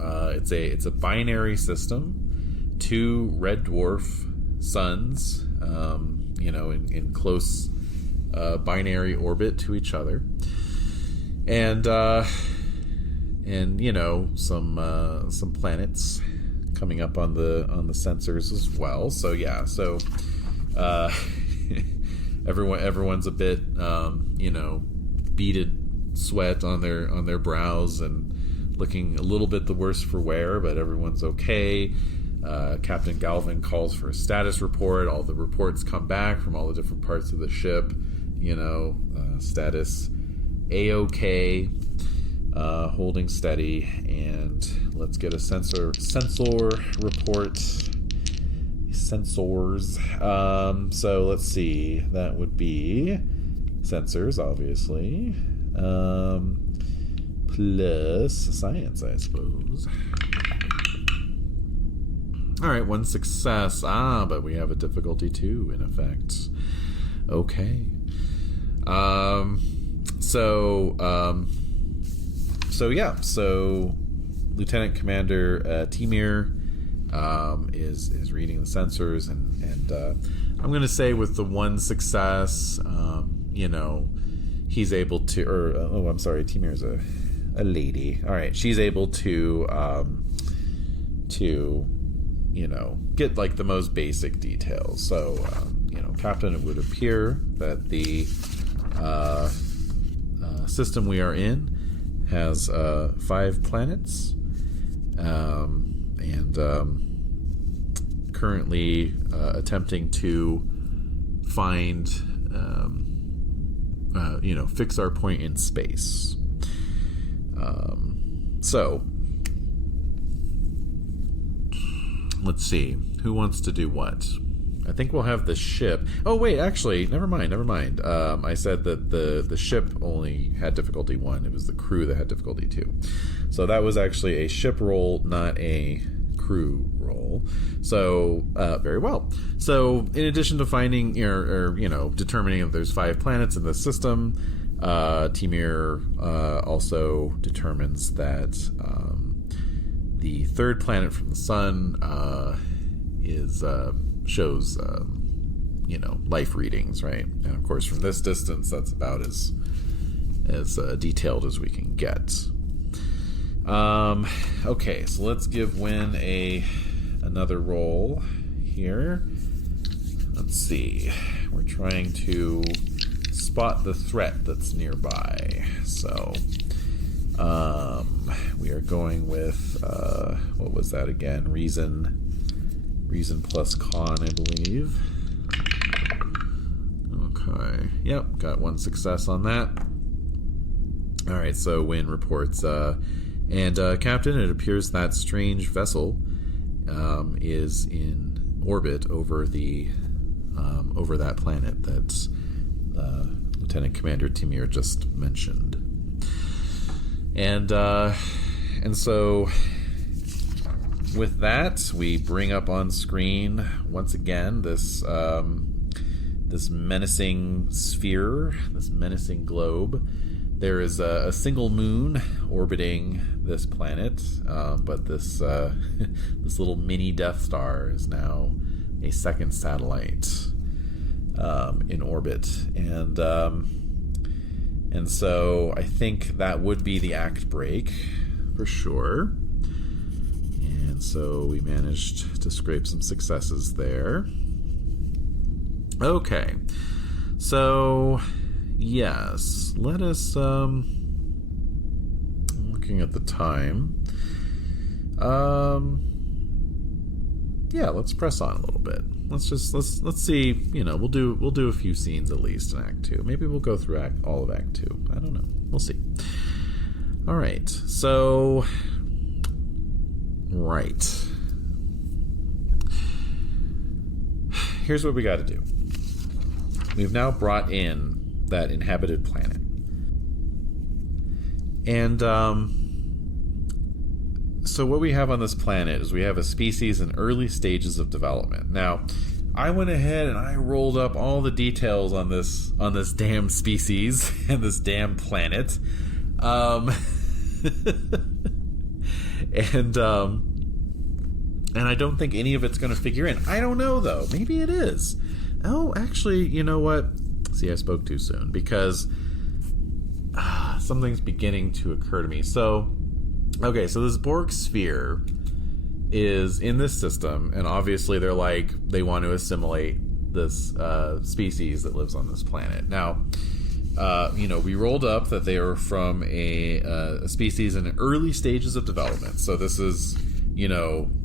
It's a binary system. 2 red dwarf suns, in close binary orbit to each other, and some planets coming up on the sensors as well. So yeah, so everyone's a bit beaded sweat on their brows and looking a little bit the worse for wear, but everyone's okay. Captain Galvin calls for a status report. All the reports come back from all the different parts of the ship. Status A-OK, holding steady, and let's get a sensor report. Sensors. So let's see. That would be sensors, obviously. Plus science, I suppose. All right, 1 success. But we have a difficulty 2 in effect. Okay. So Lieutenant Commander Timir is reading the sensors, and I'm going to say with the 1 success, he's able to, Timir's a lady. All right, she's able to get like the most basic details. So, Captain, it would appear that the system we are in has 5 planets, and currently attempting to find, fix our point in space. So, let's see. Who wants to do what? I think we'll have the ship. Oh, wait, actually, never mind. I said that the ship only had difficulty 1. It was the crew that had difficulty 2. So that was actually a ship roll, not a crew roll. So, very well. So, in addition to finding, determining if there's 5 planets in the system, Timir also determines that the 3rd planet from the sun shows life readings, right? And of course, from this distance, that's about as detailed as we can get. Okay, so let's give Wyn another roll here. Let's see. We're trying to spot the threat that's nearby. So, we are going with what was that again? Reason plus con, I believe. Okay. Yep, got 1 success on that. All right, so Wyn reports, and Captain, it appears that strange vessel is in orbit over that planet that Lieutenant Commander Timir just mentioned. And so with that, we bring up on screen once again this menacing sphere, this menacing globe. There is a single moon orbiting this planet, but this this little mini Death Star is now a 2nd satellite in orbit, and so I think that would be the act break for sure. And so we managed to scrape some successes there. Okay, so yes, let us looking at the time, let's press on a little bit. Let's see, we'll do a few scenes at least in Act 2. Maybe we'll go through all of Act 2. I don't know, we'll see. All right, so right, here's what we got to do. We've now brought in that inhabited planet. And so what we have on this planet is we have a species in early stages of development. Now, I went ahead and I rolled up all the details on this damn species and this damn planet. And I don't think any of it's going to figure in. I don't know, though. Maybe it is. Oh, actually, you know what? See, I spoke too soon, because something's beginning to occur to me. So, okay, so this Borg sphere is in this system, and obviously they want to assimilate this species that lives on this planet. Now, we rolled up that they are from a species in early stages of development. So this is,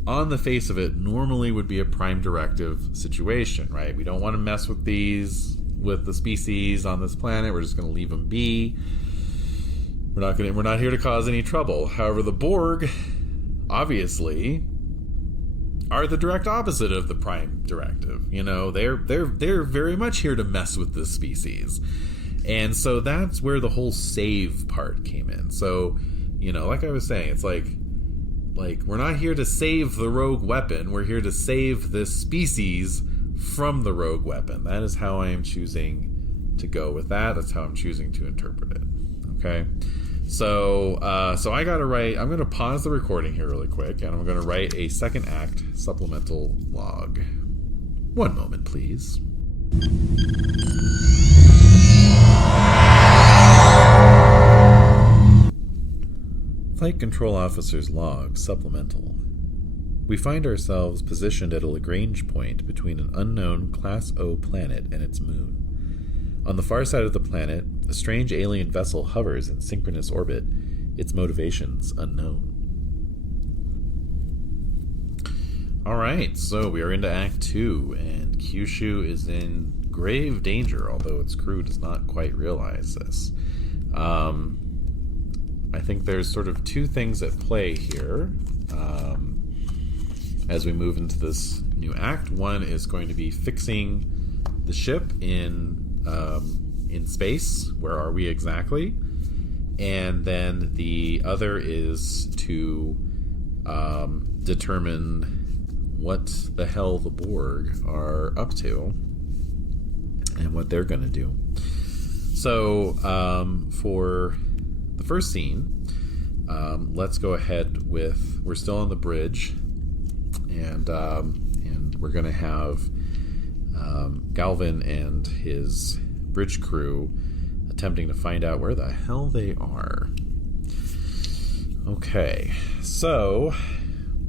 on the face of it, normally would be a prime directive situation, right? We don't want to mess with the species on this planet. We're just going to leave them be. We're not here to cause any trouble. However, the Borg, obviously, are the direct opposite of the prime directive. They're very much here to mess with this species. And so that's where the whole save part came in. So, like I was saying, it's like we're not here to save the rogue weapon. We're here to save this species from the rogue weapon. That is how I am choosing to go with that. That's how I'm choosing to interpret it. Okay. So I gotta write. I'm gonna pause the recording here really quick, and I'm gonna write a second act supplemental log. One moment, please. Flight Control Officer's log supplemental. We find ourselves positioned at a Lagrange point between an unknown Class O planet and its moon. On the far side of the planet, a strange alien vessel hovers in synchronous orbit, its motivations unknown. Alright, so we are into Act 2, and Kyushu is in grave danger, although its crew does not quite realize this. I think there's sort of two things at play here as we move into this new act. One is going to be fixing the ship in space. Where are we exactly? And then the other is to determine what the hell the Borg are up to and what they're going to do. So for the first scene, let's go ahead with, we're still on the bridge, and we're going to have Galvin and his bridge crew attempting to find out where the hell they are. Okay, so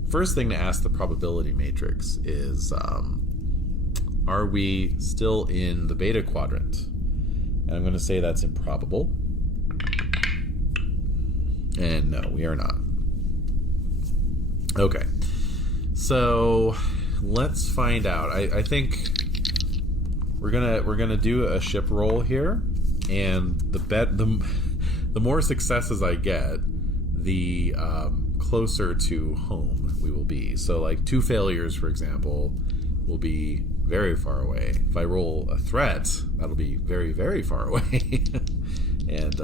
first thing to ask the probability matrix is, are we still in the beta quadrant? And I'm going to say that's improbable. And no, we are not. Okay, so let's find out. I think we're gonna do a ship roll here, and the more successes I get, the closer to home we will be. So, like 2 failures, for example, will be very far away. If I roll a threat, that'll be very, very far away. And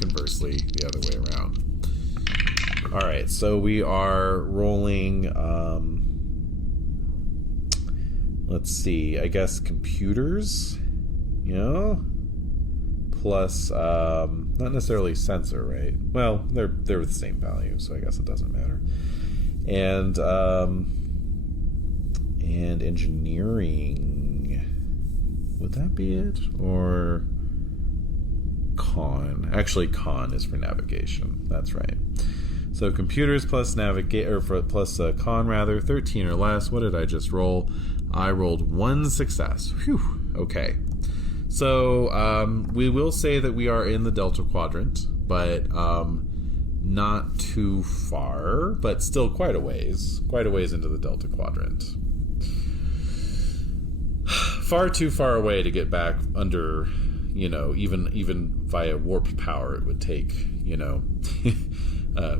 conversely, the other way around. All right, so we are rolling, let's see, I guess computers, plus, not necessarily sensor, right? Well, they're the same value, so I guess it doesn't matter. And engineering, would that be it? Or con? Actually, con is for navigation. That's right. So computers plus con rather, 13 or less. What did I just roll? I rolled 1 success. Whew. Okay. So we will say that we are in the Delta Quadrant, but not too far, but still quite a ways into the Delta Quadrant. Far too far away to get back under, even via warp power it would take,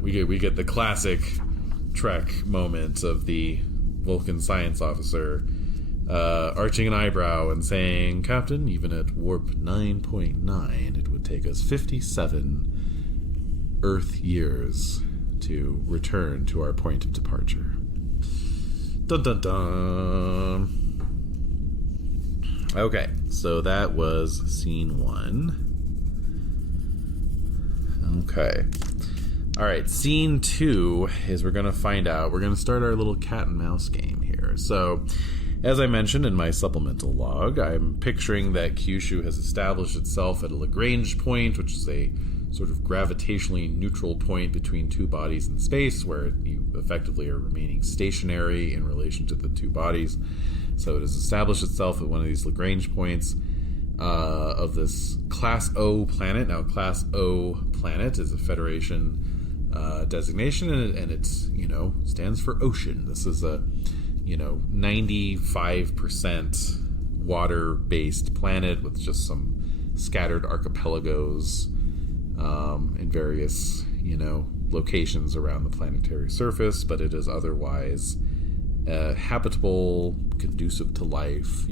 we get the classic Trek moment of the Vulcan science officer arching an eyebrow and saying, "Captain, even at warp 9.9, it would take us 57 Earth years to return to our point of departure." Dun dun dun. Okay, so that was scene 1. Okay. All right, scene 2 is we're going to find out. We're going to start our little cat and mouse game here. So, as I mentioned in my supplemental log, I'm picturing that Kyushu has established itself at a Lagrange point, which is a sort of gravitationally neutral point between 2 bodies in space, where you effectively are remaining stationary in relation to the 2 bodies. So it has established itself at one of these Lagrange points of this Class O planet. Now, Class O planet is a Federation designation, and it's, stands for ocean. This is a, 95% water-based planet with just some scattered archipelagos in various, locations around the planetary surface, but it is otherwise habitable, conducive to life,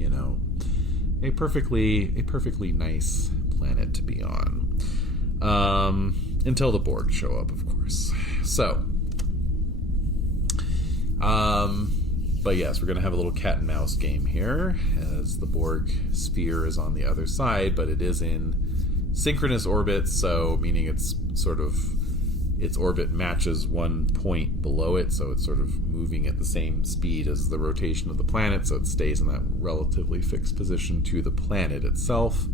a perfectly nice planet to be on. Until the Borg show up, of course. So, but yes, we're going to have a little cat and mouse game here, as the Borg sphere is on the other side, but it is in synchronous orbit, so meaning it's sort of, its orbit matches one point below it, so it's sort of moving at the same speed as the rotation of the planet, so it stays in that relatively fixed position to the planet itself.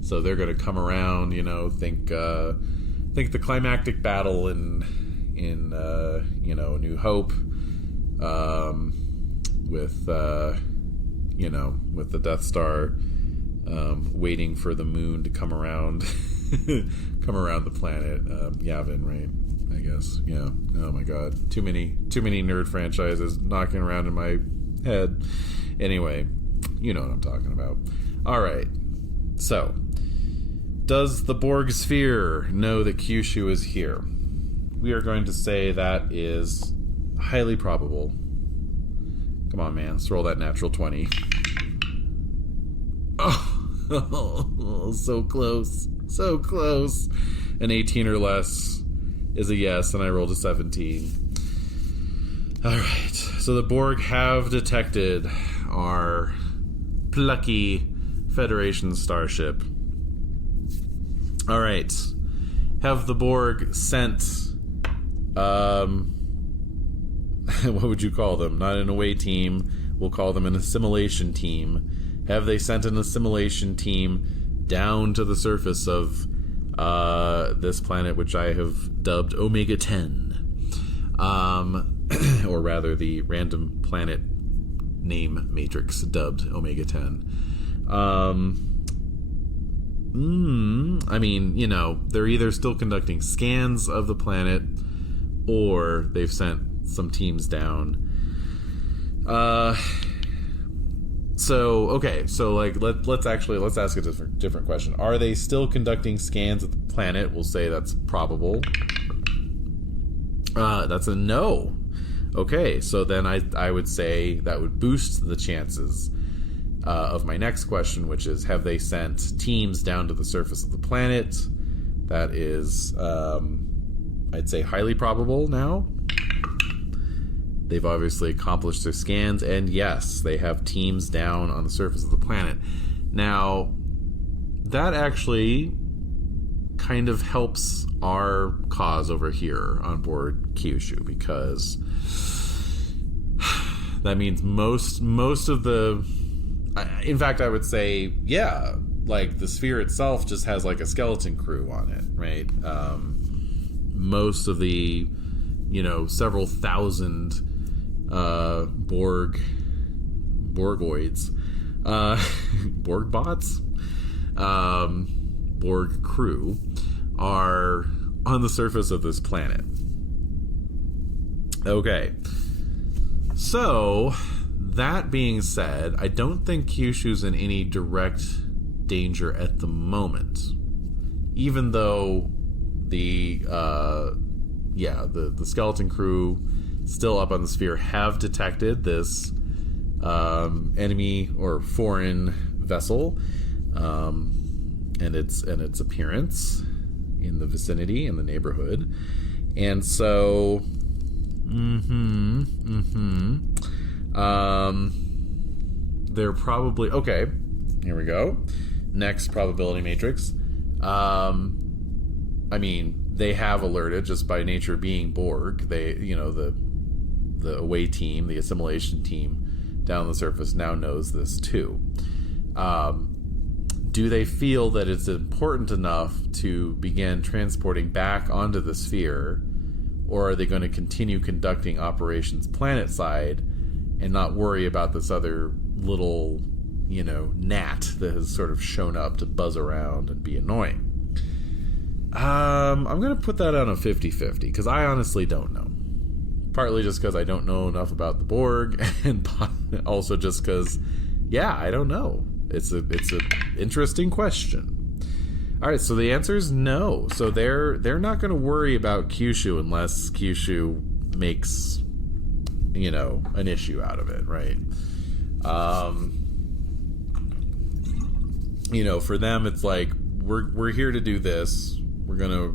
So they're going to come around, think the climactic battle in New Hope, with the Death Star waiting for the moon to come around the planet. Yavin, right? I guess. Yeah. Oh my god. Too many nerd franchises knocking around in my head. Anyway, you know what I'm talking about. Alright. So, does the Borg sphere know that Kyushu is here? We are going to say that is highly probable. Come on, man. Let's roll that natural 20. Oh, so close. So close. An 18 or less is a yes, and I rolled a 17. Alright. So the Borg have detected our plucky Federation starship. Alright. Have the Borg sent... what would you call them? Not an away team. We'll call them an assimilation team. Have they sent an assimilation team down to the surface of this planet, which I have dubbed Omega 10? Or rather, the random planet name matrix dubbed Omega 10. I mean, they're either still conducting scans of the planet, or they've sent some teams down. So let's ask a different question. Are they still conducting scans of the planet? We'll say that's probable. That's a no. Okay, so then I would say that would boost the chances of my next question, which is, have they sent teams down to the surface of the planet? That is, I'd say highly probable now. They've obviously accomplished their scans, and yes, they have teams down on the surface of the planet. Now, that actually kind of helps our cause over here on board Kyushu, because that means most of the... In fact, I would say, yeah, like the sphere itself just has like a skeleton crew on it, right? Most of the, several thousand Borgoids, Borg bots, Borg crew are on the surface of this planet. Okay. So, that being said, I don't think Kyushu's in any direct danger at the moment. Even though the skeleton crew still up on the sphere have detected this enemy or foreign vessel and its appearance in the vicinity, in the neighborhood. And so they're probably okay. Here we go. Next probability matrix. They have alerted, just by nature of being Borg. They, the away team, the assimilation team down on the surface now knows this too. Do they feel that it's important enough to begin transporting back onto the sphere, or are they going to continue conducting operations planet-side and not worry about this other little, gnat that has sort of shown up to buzz around and be annoying? I'm going to put that on a 50-50, because I honestly don't know. Partly just because I don't know enough about the Borg, and also just because, I don't know. It's an interesting question. All right, so the answer is no. So they're not going to worry about Kyushu unless Kyushu makes, an issue out of it, right? For them, it's like, we're here to do this. We're gonna,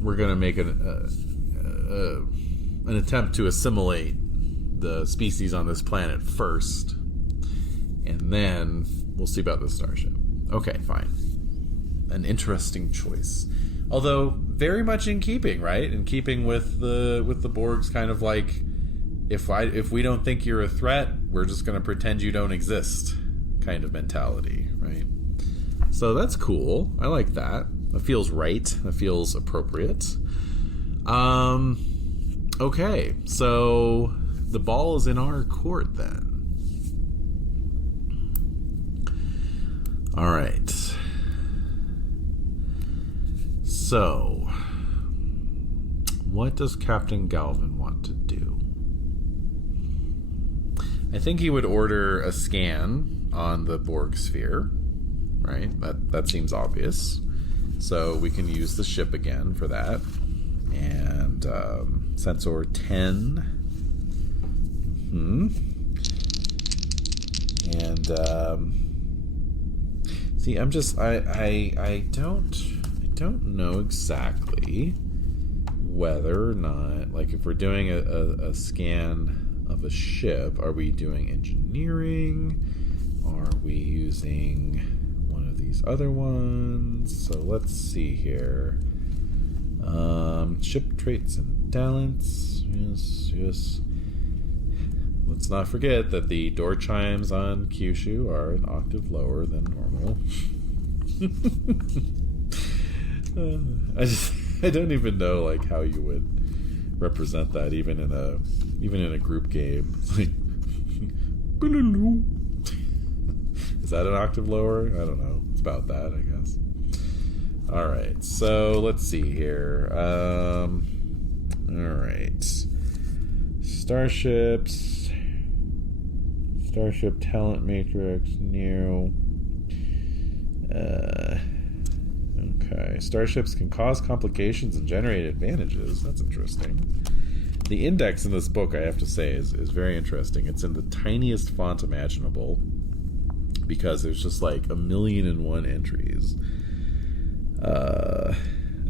we're gonna make an attempt to assimilate the species on this planet first, and then we'll see about the starship. Okay, fine. An interesting choice, although very much in keeping, right? In keeping with the Borg's kind of like, if we don't think you're a threat, we're just going to pretend you don't exist kind of mentality, right? So that's cool. I like that. That feels right. That feels appropriate. Okay, so the ball is in our court then. All right. So, what does Captain Galvin want to do? I think he would order a scan on the Borg sphere, right? That seems obvious. So we can use the ship again for that. And sensor 10. And see, I'm just I don't know exactly whether or not, like, if we're doing a scan of a ship, are we doing engineering? Are we using one of these other ones? So let's see here. Ship traits and talents. Yes. Let's not forget that the door chimes on Kyushu are an octave lower than normal. I don't even know, like, how you would represent that even in a group game. It's like, is that an octave lower? I don't know. It's about that, I guess. All right, so let's see here. All right, starship talent matrix new. Okay, starships can cause complications and generate advantages. That's interesting. The index in this book, I have to say, is very interesting. It's in the tiniest font imaginable because there's just like 1,000,001 entries.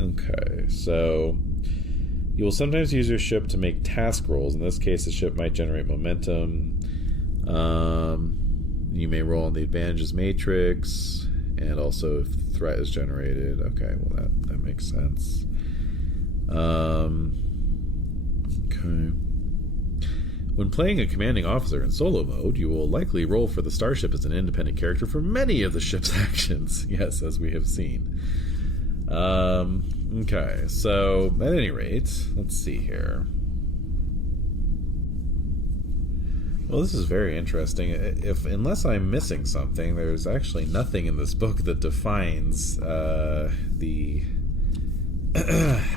Okay, so you will sometimes use your ship to make task rolls. In this case, the ship might generate momentum. You may roll on the advantages matrix, and also if threat is generated. Okay, well that makes sense. Okay. When playing a commanding officer in solo mode, you will likely roll for the starship as an independent character for many of the ship's actions. Yes, as we have seen. Okay, so at any rate, let's see here. Well, this is very interesting. Unless I'm missing something, there's actually nothing in this book that defines the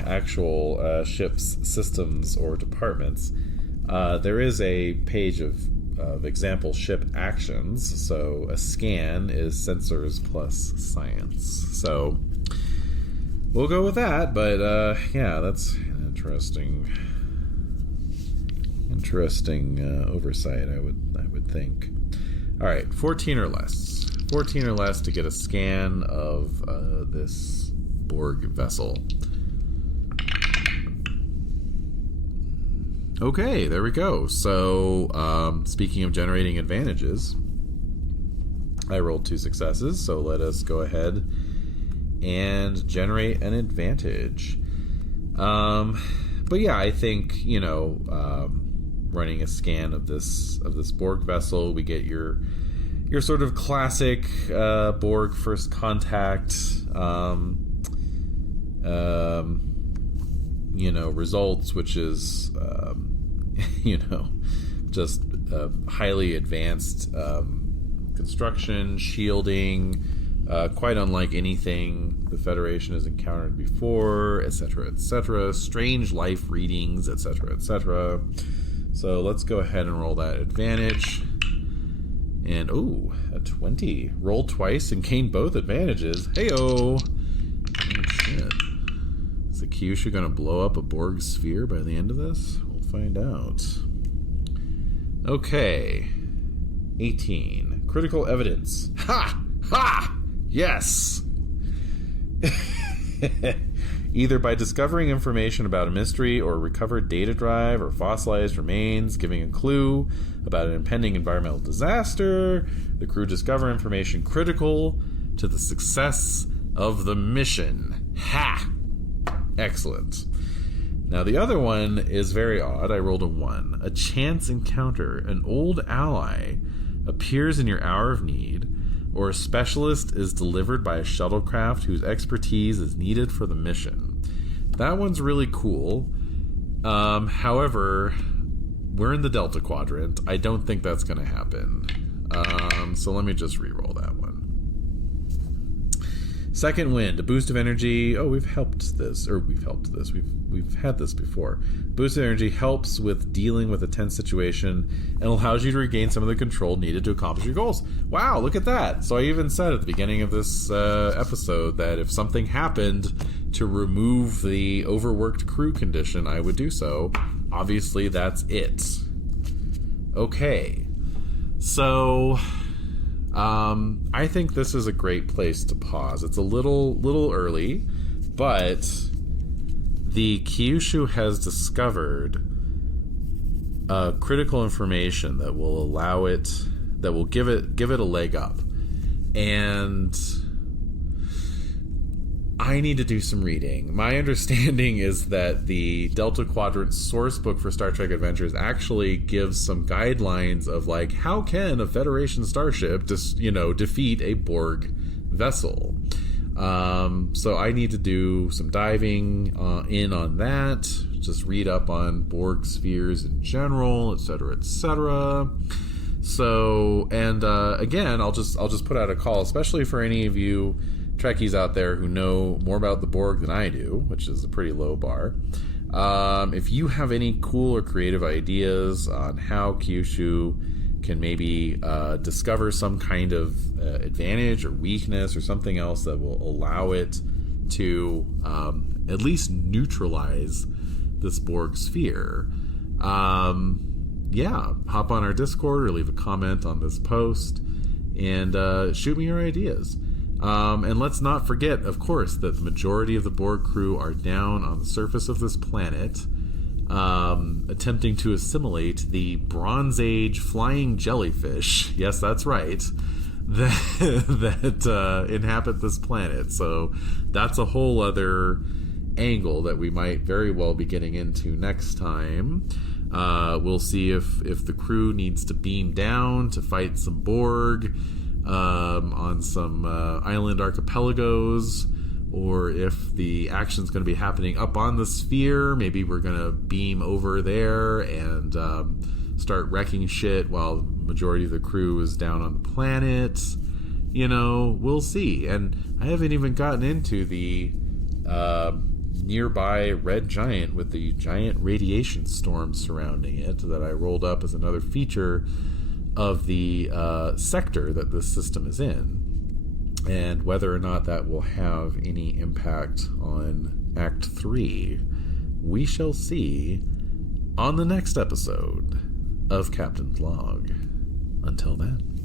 actual ship's systems or departments. There is a page of example ship actions. So a scan is sensors plus science. So we'll go with that. But yeah, that's an interesting oversight, I would think. All right, 14 or less. 14 or less to get a scan of this Borg vessel. Okay, there we go. So, speaking of generating advantages, I rolled 2 successes, so let us go ahead and generate an advantage. But yeah, I think, running a scan of this Borg vessel, we get your sort of classic Borg first contact results, which is just highly advanced construction, shielding, quite unlike anything the Federation has encountered before, etc., strange life readings, etc. So let's go ahead and roll that advantage. And, ooh, a 20. Roll twice and gain both advantages. Hey-oh! Oh, shit. Is the Kyushu going to blow up a Borg sphere by the end of this? We'll find out. Okay. 18. Critical evidence. Ha! Ha! Yes! Either by discovering information about a mystery or a recovered data drive or fossilized remains, giving a clue about an impending environmental disaster, the crew discover information critical to the success of the mission. Ha! Excellent. Now, the other one is very odd. I rolled a 1. A chance encounter. An old ally appears in your hour of need, or a specialist is delivered by a shuttlecraft whose expertise is needed for the mission. That one's really cool. However, we're in the Delta Quadrant. I don't think that's going to happen. So let me just re-roll that one. Second wind, a boost of energy. Oh, we've had this. We've had this before. Boost of energy helps with dealing with a tense situation and allows you to regain some of the control needed to accomplish your goals. Wow, look at that. So I even said at the beginning of this episode that if something happened to remove the overworked crew condition, I would do so. Obviously, that's it. Okay. So I think this is a great place to pause. It's a little early, but the Kyushu has discovered critical information that will allow it, that will give it a leg up. And I need to do some reading. My understanding is that the Delta Quadrant source book for Star Trek Adventures actually gives some guidelines of, like, how can a Federation starship defeat a Borg vessel. So I need to do some diving in on that, just read up on Borg spheres in general, etc., etc. So, and again, I'll just put out a call, especially for any of you Trekkies out there who know more about the Borg than I do, which is a pretty low bar. If you have any cool or creative ideas on how Kyushu can maybe discover some kind of advantage or weakness or something else that will allow it to at least neutralize this Borg sphere, hop on our Discord or leave a comment on this post and shoot me your ideas. And let's not forget, of course, that the majority of the Borg crew are down on the surface of this planet, attempting to assimilate the Bronze Age flying jellyfish. Yes, that's right. That inhabit this planet. So that's a whole other angle that we might very well be getting into next time. We'll see if the crew needs to beam down to fight some Borg on some island archipelagos, or if the action's going to be happening up on the sphere. Maybe we're going to beam over there and start wrecking shit while the majority of the crew is down on the planet. We'll see. And I haven't even gotten into the nearby red giant with the giant radiation storm surrounding it that I rolled up as another feature of the sector that this system is in, and whether or not that will have any impact on Act 3, we shall see on the next episode of Captain's Log. Until then.